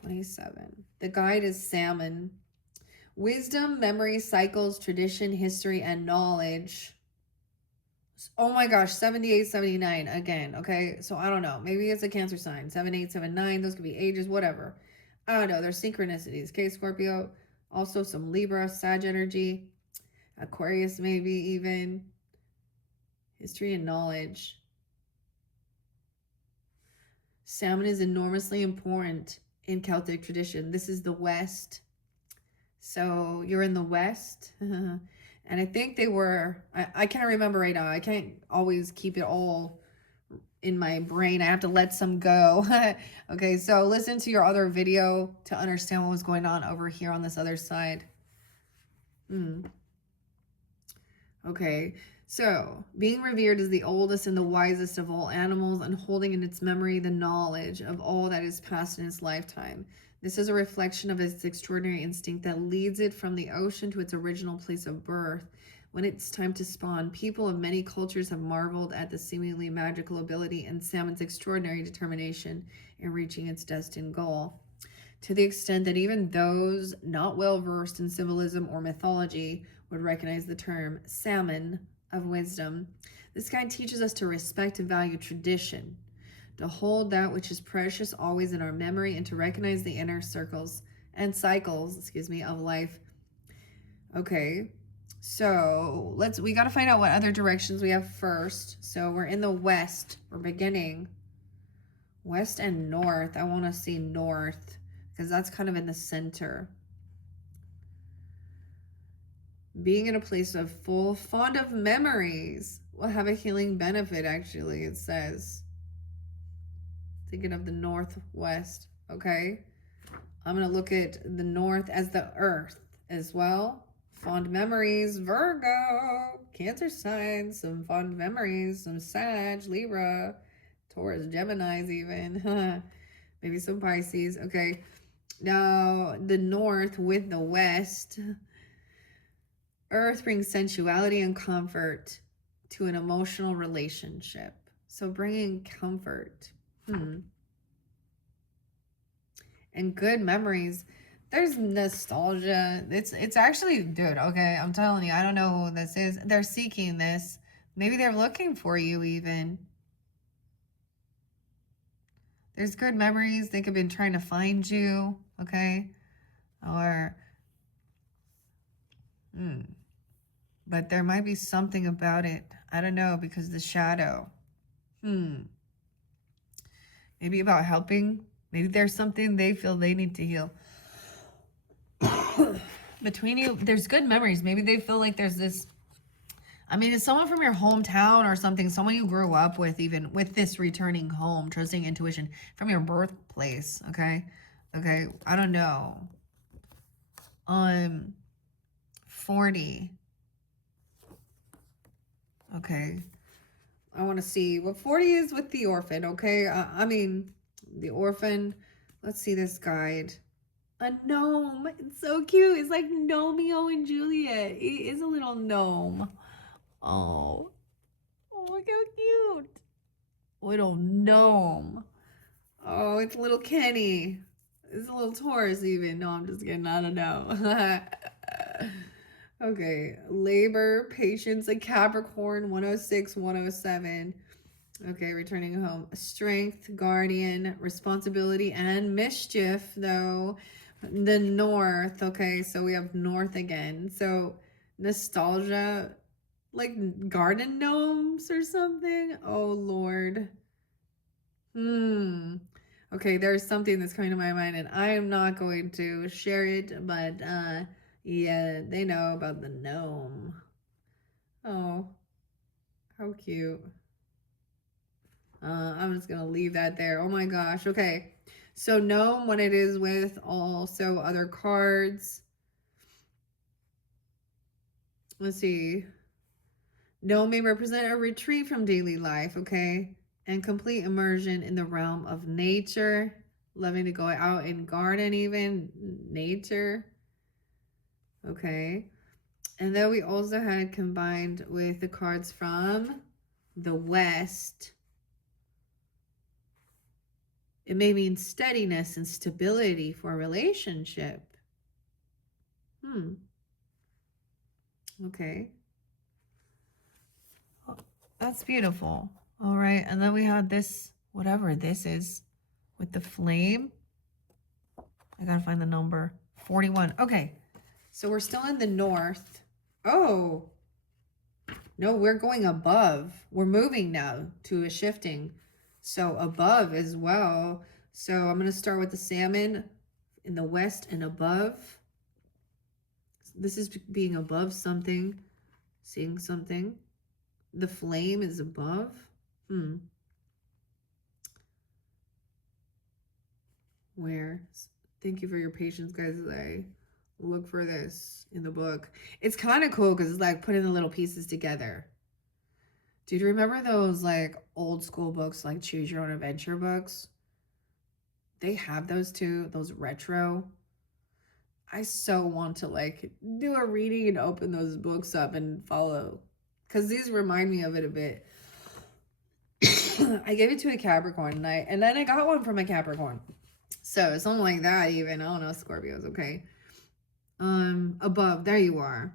27. The guide is salmon. Wisdom, memory, cycles, tradition, history, and knowledge. Oh my gosh, 78, 79 again. Okay, so I don't know. Maybe it's a Cancer sign. 78, 79. Those could be ages, whatever. I don't know. There's synchronicities. Okay, Scorpio. Also some Libra, Sag energy. Aquarius, maybe even. History and knowledge. Salmon is enormously important in Celtic tradition. This is the West. So you're in the West. And I think they were, I can't remember right now. I can't always keep it all in my brain. I have to let some go. Okay, so listen to your other video to understand what was going on over here on this other side. Okay, so being revered as the oldest and the wisest of all animals and holding in its memory the knowledge of all that is past in its lifetime. This is a reflection of its extraordinary instinct that leads it from the ocean to its original place of birth. When it's time to spawn, people of many cultures have marveled at the seemingly magical ability and salmon's extraordinary determination in reaching its destined goal. To the extent that even those not well versed in symbolism or mythology would recognize the term salmon of wisdom. This guide teaches us to respect and value tradition, to hold that which is precious always in our memory, and to recognize the inner circles and cycles, of life. Okay, so we got to find out what other directions we have first. So we're in the West. We're beginning West and North. I want to see North because that's kind of in the center. Being in a place of fond of memories will have a healing benefit, actually, it says. Thinking of the Northwest, okay? I'm going to look at the North as the Earth as well. Fond memories, Virgo, Cancer signs, some fond memories, some Sag, Libra, Taurus, Geminis even. Maybe some Pisces, okay? Now, the North with the West. Earth brings sensuality and comfort to an emotional relationship. So bringing comfort. And good memories. There's nostalgia. It's actually, dude, okay, I'm telling you, I don't know who this is. They're seeking this. Maybe they're looking for you even. There's good memories. They could have been trying to find you, okay? Or, but there might be something about it. I don't know, because the shadow. Maybe about helping. Maybe there's something they feel they need to heal. Between you, there's good memories. Maybe they feel like there's this, I mean, it's someone from your hometown or something, someone you grew up with, even with this returning home, trusting intuition from your birthplace, okay? Okay, I don't know. 40. Okay. I want to see what 40 is with the orphan, okay? I mean, the orphan. Let's see this guide. A gnome. It's so cute. It's like Romeo and Juliet. He is a little gnome. Oh look how cute. Little gnome. Oh, it's little Kenny. It's a little Taurus even. No, I'm just kidding. I don't know. Okay. Labor, patience, a Capricorn, 106, 107. Okay, returning home. Strength, guardian, responsibility, and mischief, though. The North. Okay, so we have North again. So nostalgia, like garden gnomes or something. Oh, Lord. Okay, there's something that's coming to my mind, and I am not going to share it, but yeah, they know about the gnome. Oh, how cute. I'm just gonna leave that there. Oh my gosh. Okay. So gnome when it is with also other cards. Let's see. Gnome may represent a retreat from daily life, okay? And complete immersion in the realm of nature. Loving to go out and garden even. Nature. Okay. And then we also had combined with the cards from the West. It may mean steadiness and stability for a relationship. Okay. That's beautiful. All right. And then we had this, whatever this is, with the flame. I got to find the number. 41. Okay. So we're still in the North. Oh. No, we're going above. We're moving now to a shifting. So above as well. So I'm going to start with the salmon in the West and above. This is being above something, seeing something. The flame is above. Where? Thank you for your patience, guys, as I look for this in the book. It's kind of cool because it's like putting the little pieces together. Do you remember those like old school books, like Choose Your Own Adventure books? They have those too, those retro. I so want to like do a reading and open those books up and follow, because these remind me of it a bit. I gave it to a Capricorn and then I got one from a Capricorn. So something like that even. I don't know, Scorpios, okay. Above, there you are.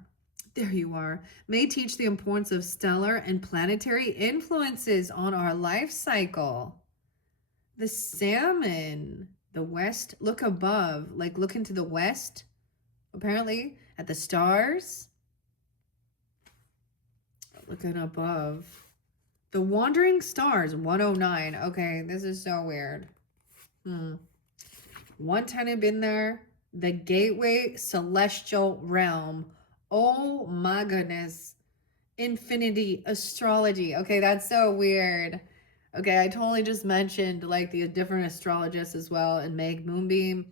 There you are. May teach the importance of stellar and planetary influences on our life cycle. The salmon, the West, look above, like look into the West, apparently, at the stars. Looking above. The wandering stars, 109. Okay, this is so weird. 110 had been there. The gateway celestial realm. Oh my goodness. Infinity astrology. Okay, that's so weird. Okay, I totally just mentioned like the different astrologists as well, and Meg Moonbeam,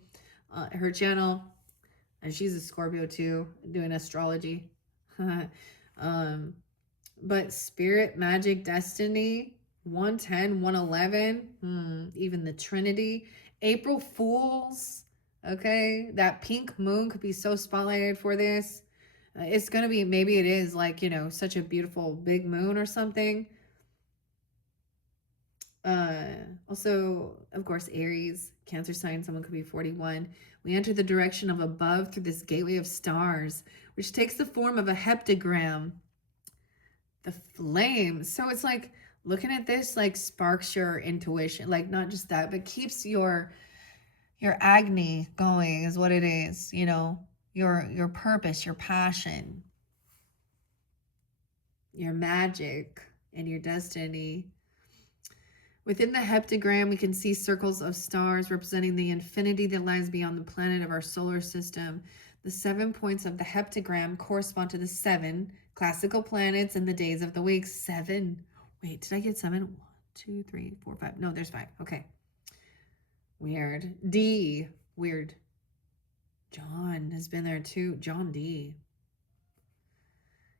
her channel, and she's a Scorpio too, doing astrology. But spirit, magic, destiny, 110, 111, even the Trinity, April Fools. Okay, that pink moon could be so spotlighted for this. It's gonna be, maybe it is like, you know, such a beautiful big moon or something. Also, of course, Aries, Cancer sign, someone could be 41. We enter the direction of above through this gateway of stars, which takes the form of a heptagram. The flame. So it's like looking at this like sparks your intuition, like not just that, but keeps your agony going is what it is, you know, your purpose, your passion, your magic, and your destiny. Within the heptagram, we can see circles of stars representing the infinity that lies beyond the planet of our solar system. The 7 points of the heptagram correspond to the 7 classical planets and the days of the week. 7. Wait, did I get 7? 1, 2, 3, 4, 5. No, there's 5. Okay. Weird. D. Weird. John has been there too. John D.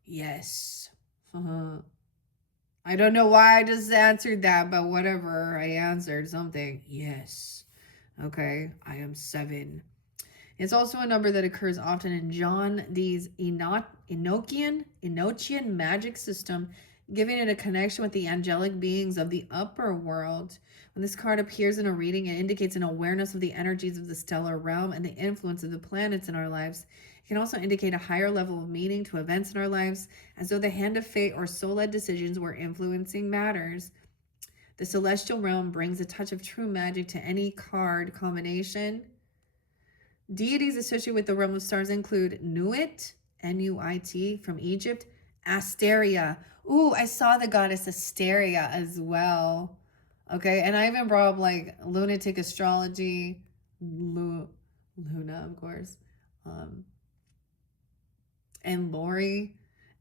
Yes. I don't know why I just answered that, but whatever. I answered something. Yes. Okay. I am 7. It's also a number that occurs often in John Dee's Enochian magic system, giving it a connection with the angelic beings of the upper world. When this card appears in a reading, it indicates an awareness of the energies of the stellar realm and the influence of the planets in our lives. It can also indicate a higher level of meaning to events in our lives, as though the hand of fate or soul-led decisions were influencing matters. The celestial realm brings a touch of true magic to any card combination. Deities associated with the realm of stars include Nuit, N-U-I-T, from Egypt, Asteria. Ooh, I saw the goddess Asteria as well. Okay, and I even brought up like lunatic astrology, Luna, of course, and Lori.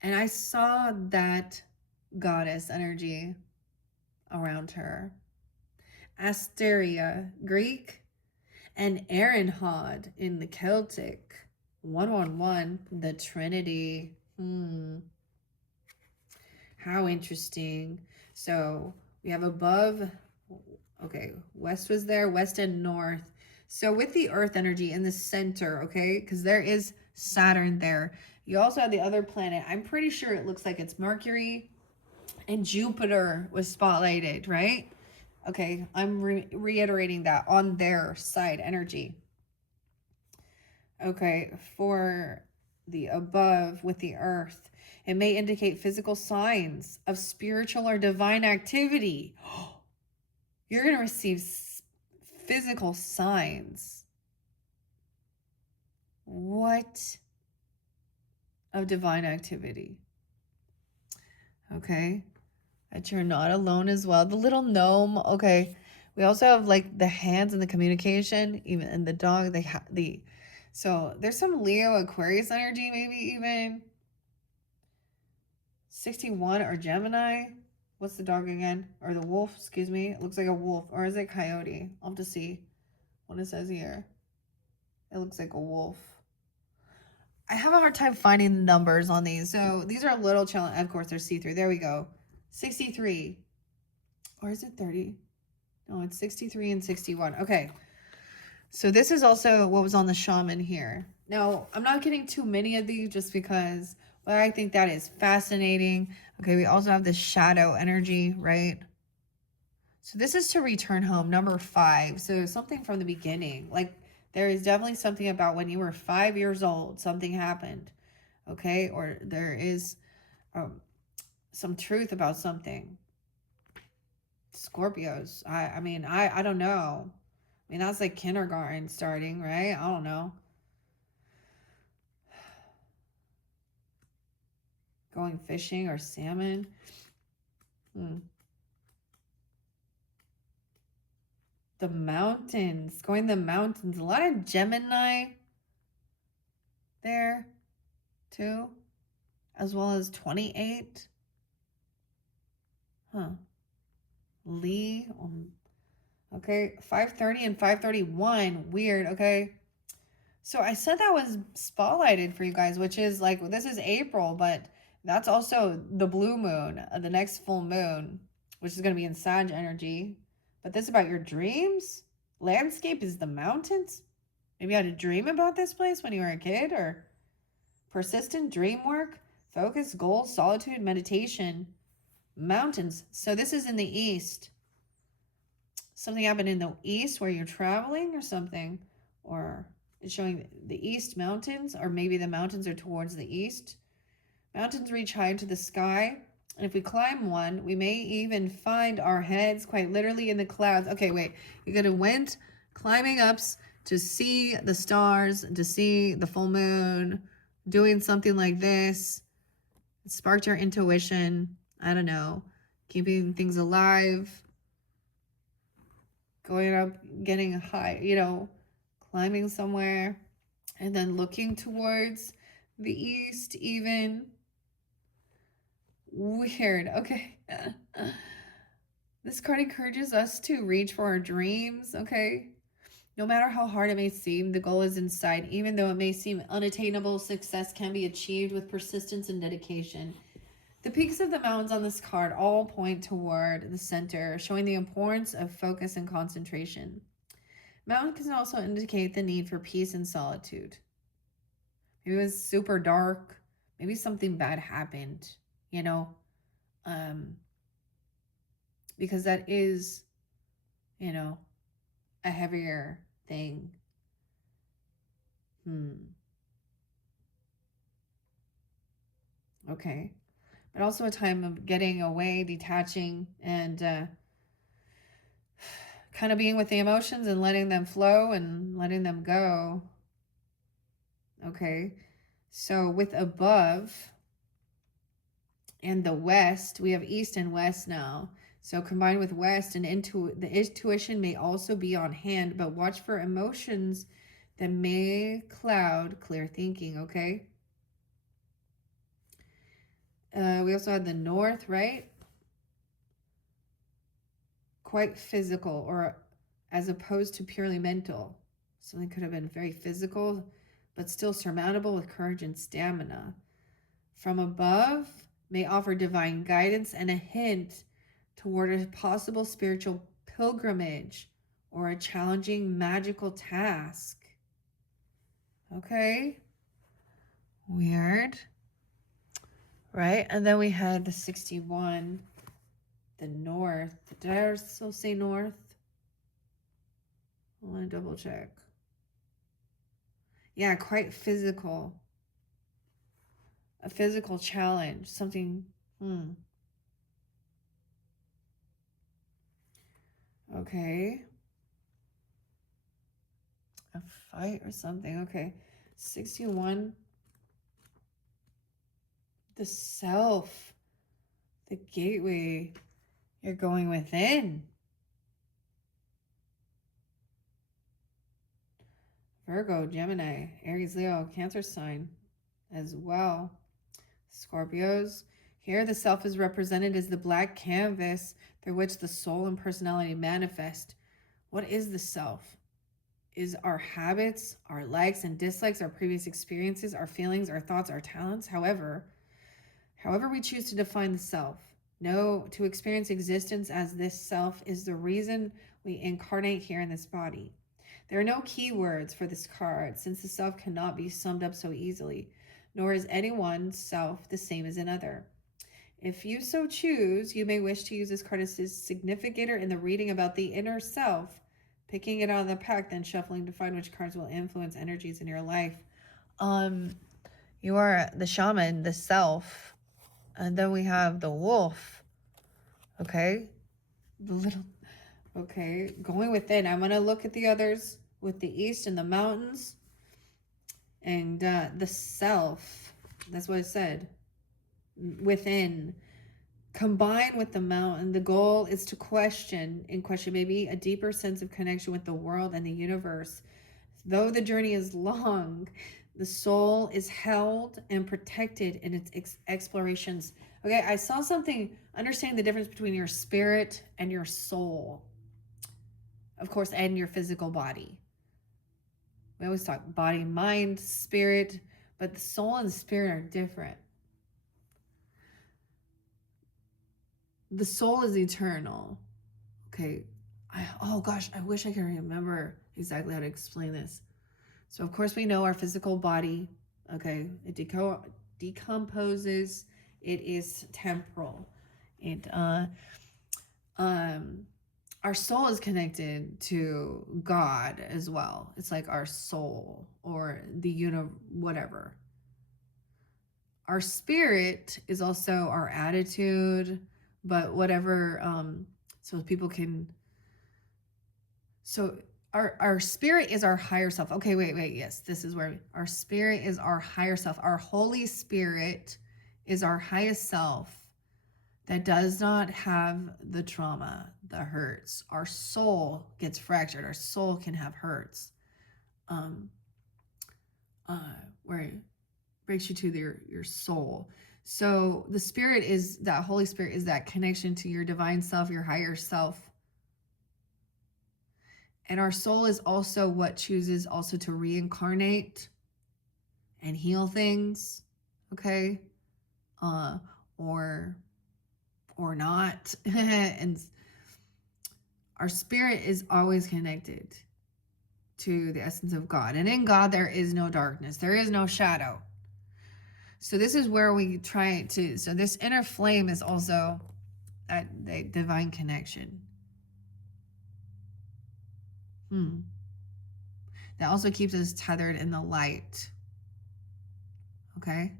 And I saw that goddess energy around her. Asteria, Greek, and Aaronhod in the Celtic. 111, the Trinity. How interesting. So we have above, okay, west was there, west and north. So with the earth energy in the center, okay, because there is Saturn there. You also have the other planet. I'm pretty sure it looks like it's Mercury, and Jupiter was spotlighted, right? Okay, I'm reiterating that on their side energy. Okay, for the above with the earth, it may indicate physical signs of spiritual or divine activity. You're going to receive physical signs. What? Of divine activity. Okay. That you're not alone as well. The little gnome. Okay. We also have like the hands and the communication, even and the dog. They have the. So there's some Leo Aquarius energy, maybe even 61 or Gemini. What's the dog again? Or the wolf, excuse me. It looks like a wolf. Or is it coyote? I'll have to see what it says here. It looks like a wolf. I have a hard time finding the numbers on these. So these are a little challenging. Of course, they're see-through. There we go. 63. Or is it 30? No, it's 63 and 61. Okay. So this is also what was on the Shaman here. Now, I'm not getting too many of these just because, but I think that is fascinating. Okay, we also have the shadow energy, right? So this is to return home, number 5. So something from the beginning. Like there is definitely something about when you were 5 years old, something happened. Okay, or there is some truth about something. Scorpios. I mean, I don't know. I mean, that's like kindergarten starting, right? I don't know. Going fishing or salmon. The mountains. Going to the mountains. A lot of Gemini there too. As well as 28. Lee. Okay. 530 and 531. Weird. Okay. So I said that was spotlighted for you guys, which is like, this is April, but that's also the blue moon, the next full moon, which is going to be in Sag energy. But this is about your dreams. Landscape is the mountains. Maybe you had a dream about this place when you were a kid, or persistent dream work, focus, goals, solitude, meditation, mountains. So this is in the east. Something happened in the east where you're traveling or something, or it's showing the east mountains, or maybe the mountains are towards the east. Mountains reach high into the sky, and if we climb one, we may even find our heads quite literally in the clouds. Okay, wait. You're going to went climbing up to see the stars, to see the full moon, doing something like this. It sparked your intuition. I don't know. Keeping things alive. Going up, getting high, you know, climbing somewhere, and then looking towards the east even. Weird. Okay. This card encourages us to reach for our dreams, okay? No matter how hard it may seem, the goal is inside. Even though it may seem unattainable, success can be achieved with persistence and dedication. The peaks of the mountains on this card all point toward the center, showing the importance of focus and concentration. Mountains can also indicate the need for peace and solitude. Maybe it was super dark. Maybe something bad happened, you know? Because that is, you know, a heavier thing. Okay. But also a time of getting away, detaching, and kind of being with the emotions and letting them flow and letting them go. Okay. So with above and the west, we have east and west now. So combined with west and the intuition may also be on hand, but watch for emotions that may cloud clear thinking, okay? We also had the north, right? Quite physical, or as opposed to purely mental. Something could have been very physical, but still surmountable with courage and stamina. From above may offer divine guidance and a hint toward a possible spiritual pilgrimage or a challenging magical task. Okay. Weird. Right? And then we had the 61, the north. Did I still say north? I want to double check. Yeah, quite physical. A physical challenge. Something. Okay. A fight or something. Okay. 61. The self. The gateway. You're going within. Virgo, Gemini, Aries, Leo, Cancer sign as well. Scorpios. Here the self is represented as the black canvas through which the soul and personality manifest. What is the self? Is our habits, our likes and dislikes, our previous experiences, our feelings, our thoughts, our talents. However we choose to define the self, know to experience existence as this self is the reason we incarnate here in this body. There are no keywords for this card since the self cannot be summed up so easily, nor is any one self the same as another. If you so choose, you may wish to use this card as a significator in the reading about the inner self, picking it out of the pack, then shuffling to find which cards will influence energies in your life. You are the shaman, the self, and then we have the wolf. Okay, the little. Okay, going within. I'm gonna look at the others with the east and the mountains, and the self. That's what it said. Within. Combined with the mountain, the goal is to question maybe a deeper sense of connection with the world and the universe. Though the journey is long, the soul is held and protected in its explorations. Okay, I saw something, understanding the difference between your spirit and your soul. Of course, and your physical body. We always talk body, mind, spirit, but the soul and the spirit are different. The soul is eternal. Okay. Oh gosh, I wish I could remember exactly how to explain this. So of course we know our physical body, okay, it decomposes. It is temporal. It our soul is connected to God as well. It's like our soul or the whatever. Our spirit is also our attitude, but whatever so people can so our spirit is our higher self. Okay, wait, yes, this is where our spirit is our higher self. Our Holy Spirit is our highest self that does not have the trauma, the hurts. Our soul gets fractured. Our soul can have hurts. Where it breaks you to your soul. So the spirit is that Holy Spirit is that connection to your divine self, your higher self. And our soul is also what chooses also to reincarnate and heal things, okay? Or not. And our spirit is always connected to the essence of God. And in God, there is no darkness. There is no shadow. So this is where we try to, so this inner flame is also at the divine connection. That also keeps us tethered in the light. Okay?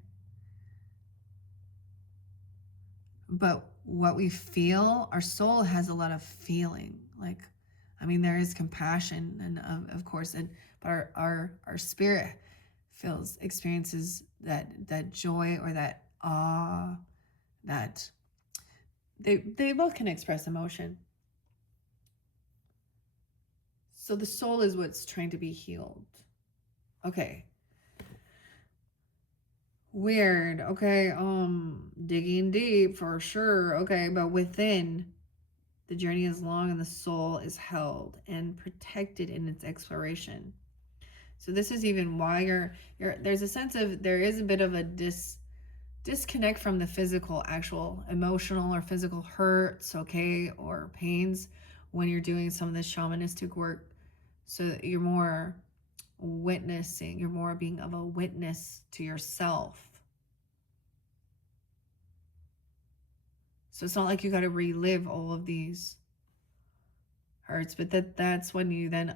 But what we feel, our soul has a lot of feeling. Like, I mean, there is compassion, and of course, but our spirit experiences that joy or that awe, that they both can express emotion. So the soul is what's trying to be healed. Okay. Weird. Okay. Digging deep for sure. Okay, but within, the journey is long and the soul is held and protected in its exploration. So this is even why there's a sense of, there is a bit of a disconnect from the physical, actual emotional or physical hurts, okay, or pains when you're doing some of this shamanistic work. So that you're more witnessing, you're more being of a witness to yourself. So it's not like you got to relive all of these hurts, but that's when you then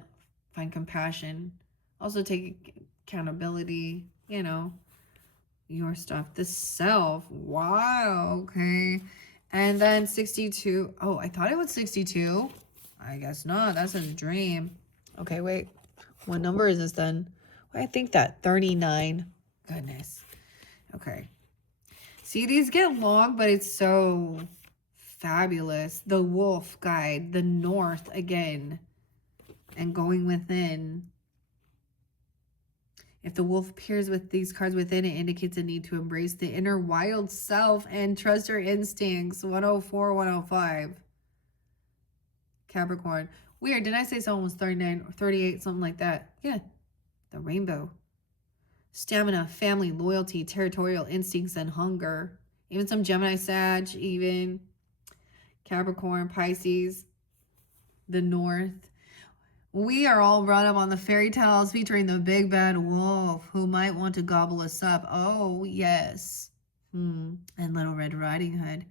find compassion. Also take accountability, your stuff. The self. Wow, okay. And then 62. Oh, I thought it was 62. I guess not. That's a dream. Okay, wait. What number is this then? Well, I think that 39. Goodness. Okay. See, these get long, but it's so fabulous. The wolf guide, the north again, and going within. If the wolf appears with these cards within, it indicates a need to embrace the inner wild self and trust your instincts. 104, 105. Capricorn. Weird. Didn't I say someone was 39 or 38, something like that? Yeah. The rainbow. Stamina, family, loyalty, territorial instincts, and hunger. Even some Gemini, Sag, even Capricorn, Pisces, the North. We are all brought up on the fairy tales featuring the big bad wolf who might want to gobble us up. Oh, yes. And Little Red Riding Hood.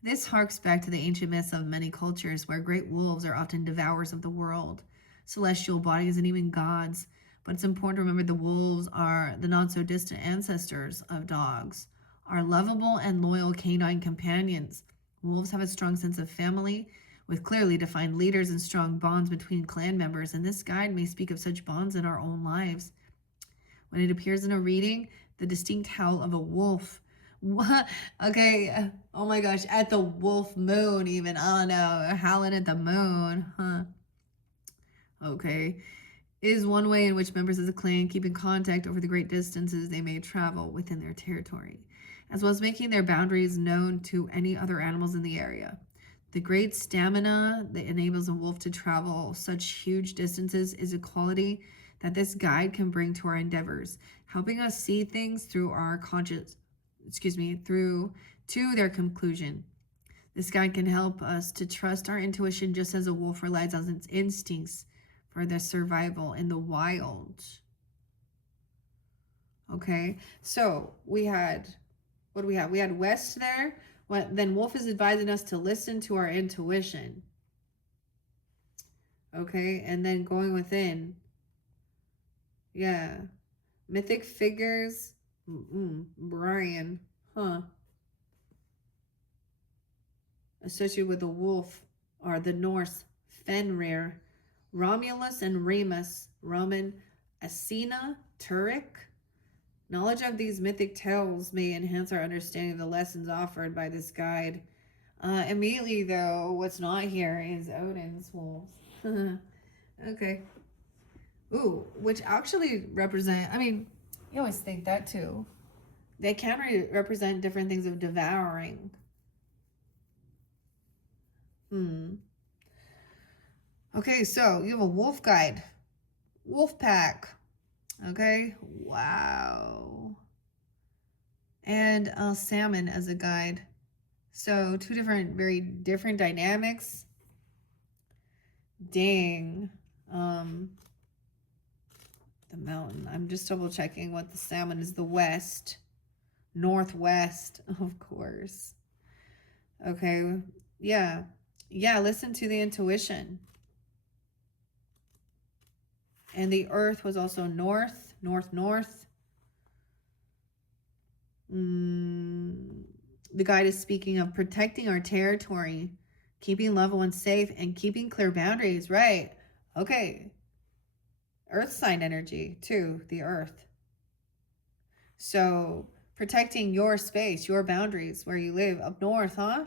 This harks back to the ancient myths of many cultures where great wolves are often devourers of the world, celestial bodies, and even gods. But it's important to remember the wolves are the not-so-distant ancestors of dogs, are lovable and loyal canine companions. Wolves have a strong sense of family, with clearly defined leaders and strong bonds between clan members, and this guide may speak of such bonds in our own lives. When it appears in a reading, the distinct howl of a wolf. What? Okay, oh my gosh, at the wolf moon even. I don't know, howling at the moon, huh? Okay. Is one way in which members of the clan keep in contact over the great distances they may travel within their territory, as well as making their boundaries known to any other animals in the area. The great stamina that enables a wolf to travel such huge distances is a quality that this guide can bring to our endeavors, helping us see things through through to their conclusion. This guide can help us to trust our intuition just as a wolf relies on its instincts for their survival in the wild. Okay, so we had, what do we have? We had West there. Then Wolf is advising us to listen to our intuition. Okay, and then going within. Yeah. Mythic figures. Brian. Huh. Associated with the wolf are the Norse Fenrir, Romulus and Remus, Roman Asina, Turek. Knowledge of these mythic tales may enhance our understanding of the lessons offered by this guide. Immediately, though, what's not here is Odin's wolves. Okay. Ooh, which actually represent, I mean, you always think that too. They can represent different things of devouring. Okay, so you have a wolf guide. Wolf pack. Okay, wow. And a salmon as a guide. So two different, very different dynamics. Dang. The mountain. I'm just double checking what the salmon is. The west. northwest, of course. Okay, yeah. Yeah, listen to the intuition. And the earth was also north, north, north. The guide is speaking of protecting our territory, keeping loved ones safe, and keeping clear boundaries. Right. Okay. Earth sign energy, too, the earth. So, protecting your space, your boundaries, where you live. Up north, huh?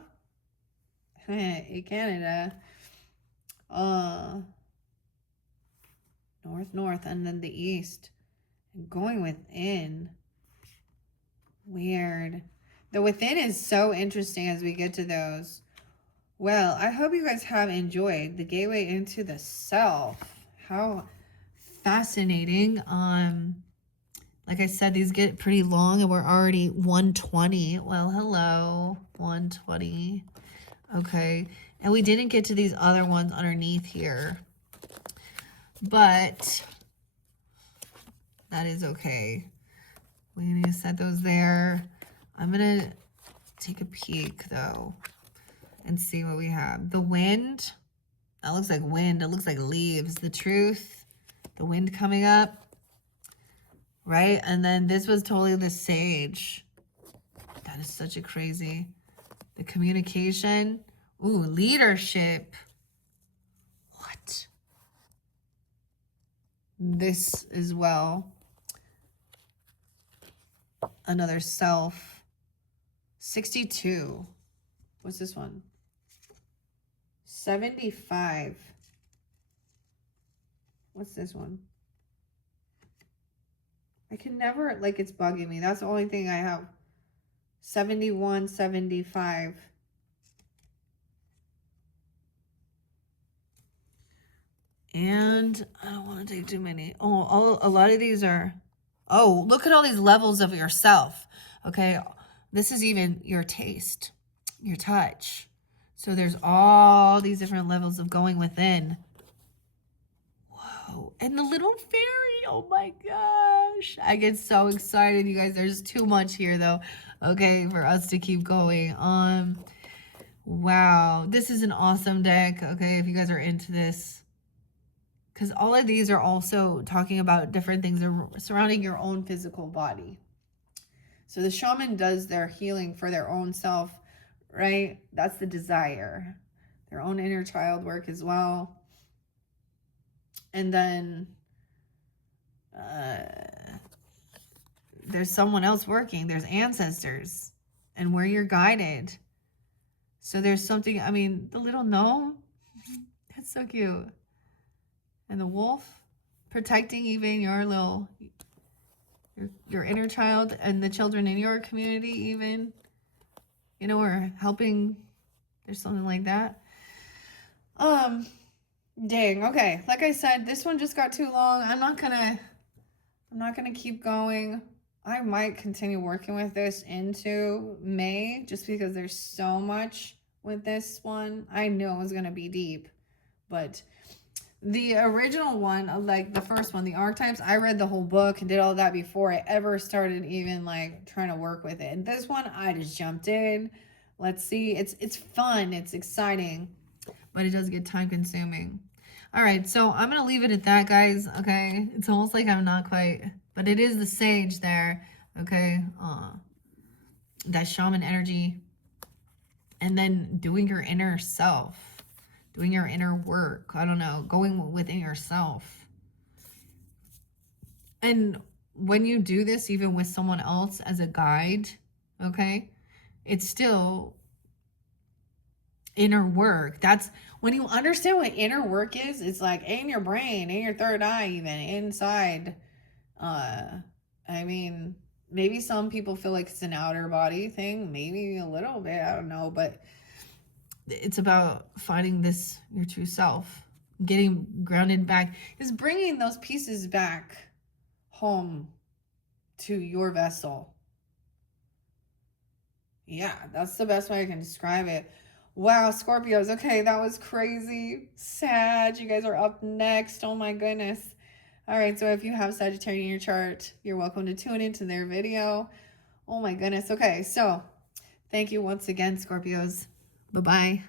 In Canada. North, north, and then the east. Going within. Weird. The within is so interesting as we get to those. Well, I hope you guys have enjoyed the gateway into the self. How fascinating. Like I said, these get pretty long and we're already 120. Well, hello, 120. Okay. And we didn't get to these other ones underneath here. But that is okay. We need to set those there. I'm going to take a peek, though, and see what we have. The wind. That looks like wind. It looks like leaves. The truth. The wind coming up. Right? And then this was totally the sage. That is such a crazy. The communication. Ooh, leadership. What? This as well. Another self. 62. What's this one? 75. What's this one? I can never, like, it's bugging me. That's the only thing I have. 71, 75. And I don't want to take too many. Oh, a lot of these are, oh, look at all these levels of yourself. Okay, this is even your taste, your touch. So there's all these different levels of going within. Whoa, and the little fairy, oh my gosh. I get so excited, you guys. There's too much here, though, okay, for us to keep going. Wow, this is an awesome deck, okay, if you guys are into this. Because all of these are also talking about different things surrounding your own physical body. So the shaman does their healing for their own self, right? That's the desire. Their own inner child work as well. And then there's someone else working. There's ancestors and where you're guided. So there's something, I mean, the little gnome, that's so cute. And the wolf, protecting even your little, your inner child and the children in your community even, you know, or helping, there's something like that. Dang, okay. Like I said, this one just got too long. I'm not gonna keep going. I might continue working with this into May just because there's so much with this one. I knew it was gonna be deep, but the original one, like the first one, the Archetypes, I read the whole book and did all that before I ever started even like trying to work with it. And this one, I just jumped in. Let's see. It's fun. It's exciting, but it does get time consuming. All right, so I'm going to leave it at that, guys, okay? It's almost like I'm not quite, but it is the sage there, okay? That shaman energy. And then doing your inner self. Doing your inner work. I don't know. Going within yourself. And when you do this, even with someone else as a guide, okay, it's still inner work. That's when you understand what inner work is. It's like in your brain, in your third eye, even inside. I mean, maybe some people feel like it's an outer body thing. Maybe a little bit. I don't know. But it's about finding this, your true self, getting grounded back, is bringing those pieces back home to your vessel. Yeah, that's the best way I can describe it. Wow, Scorpios. Okay, that was crazy. Sag, you guys are up next. Oh my goodness. All right, so if you have Sagittarius in your chart, you're welcome to tune into their video. Oh my goodness. Okay, so thank you once again, Scorpios. Bye-bye.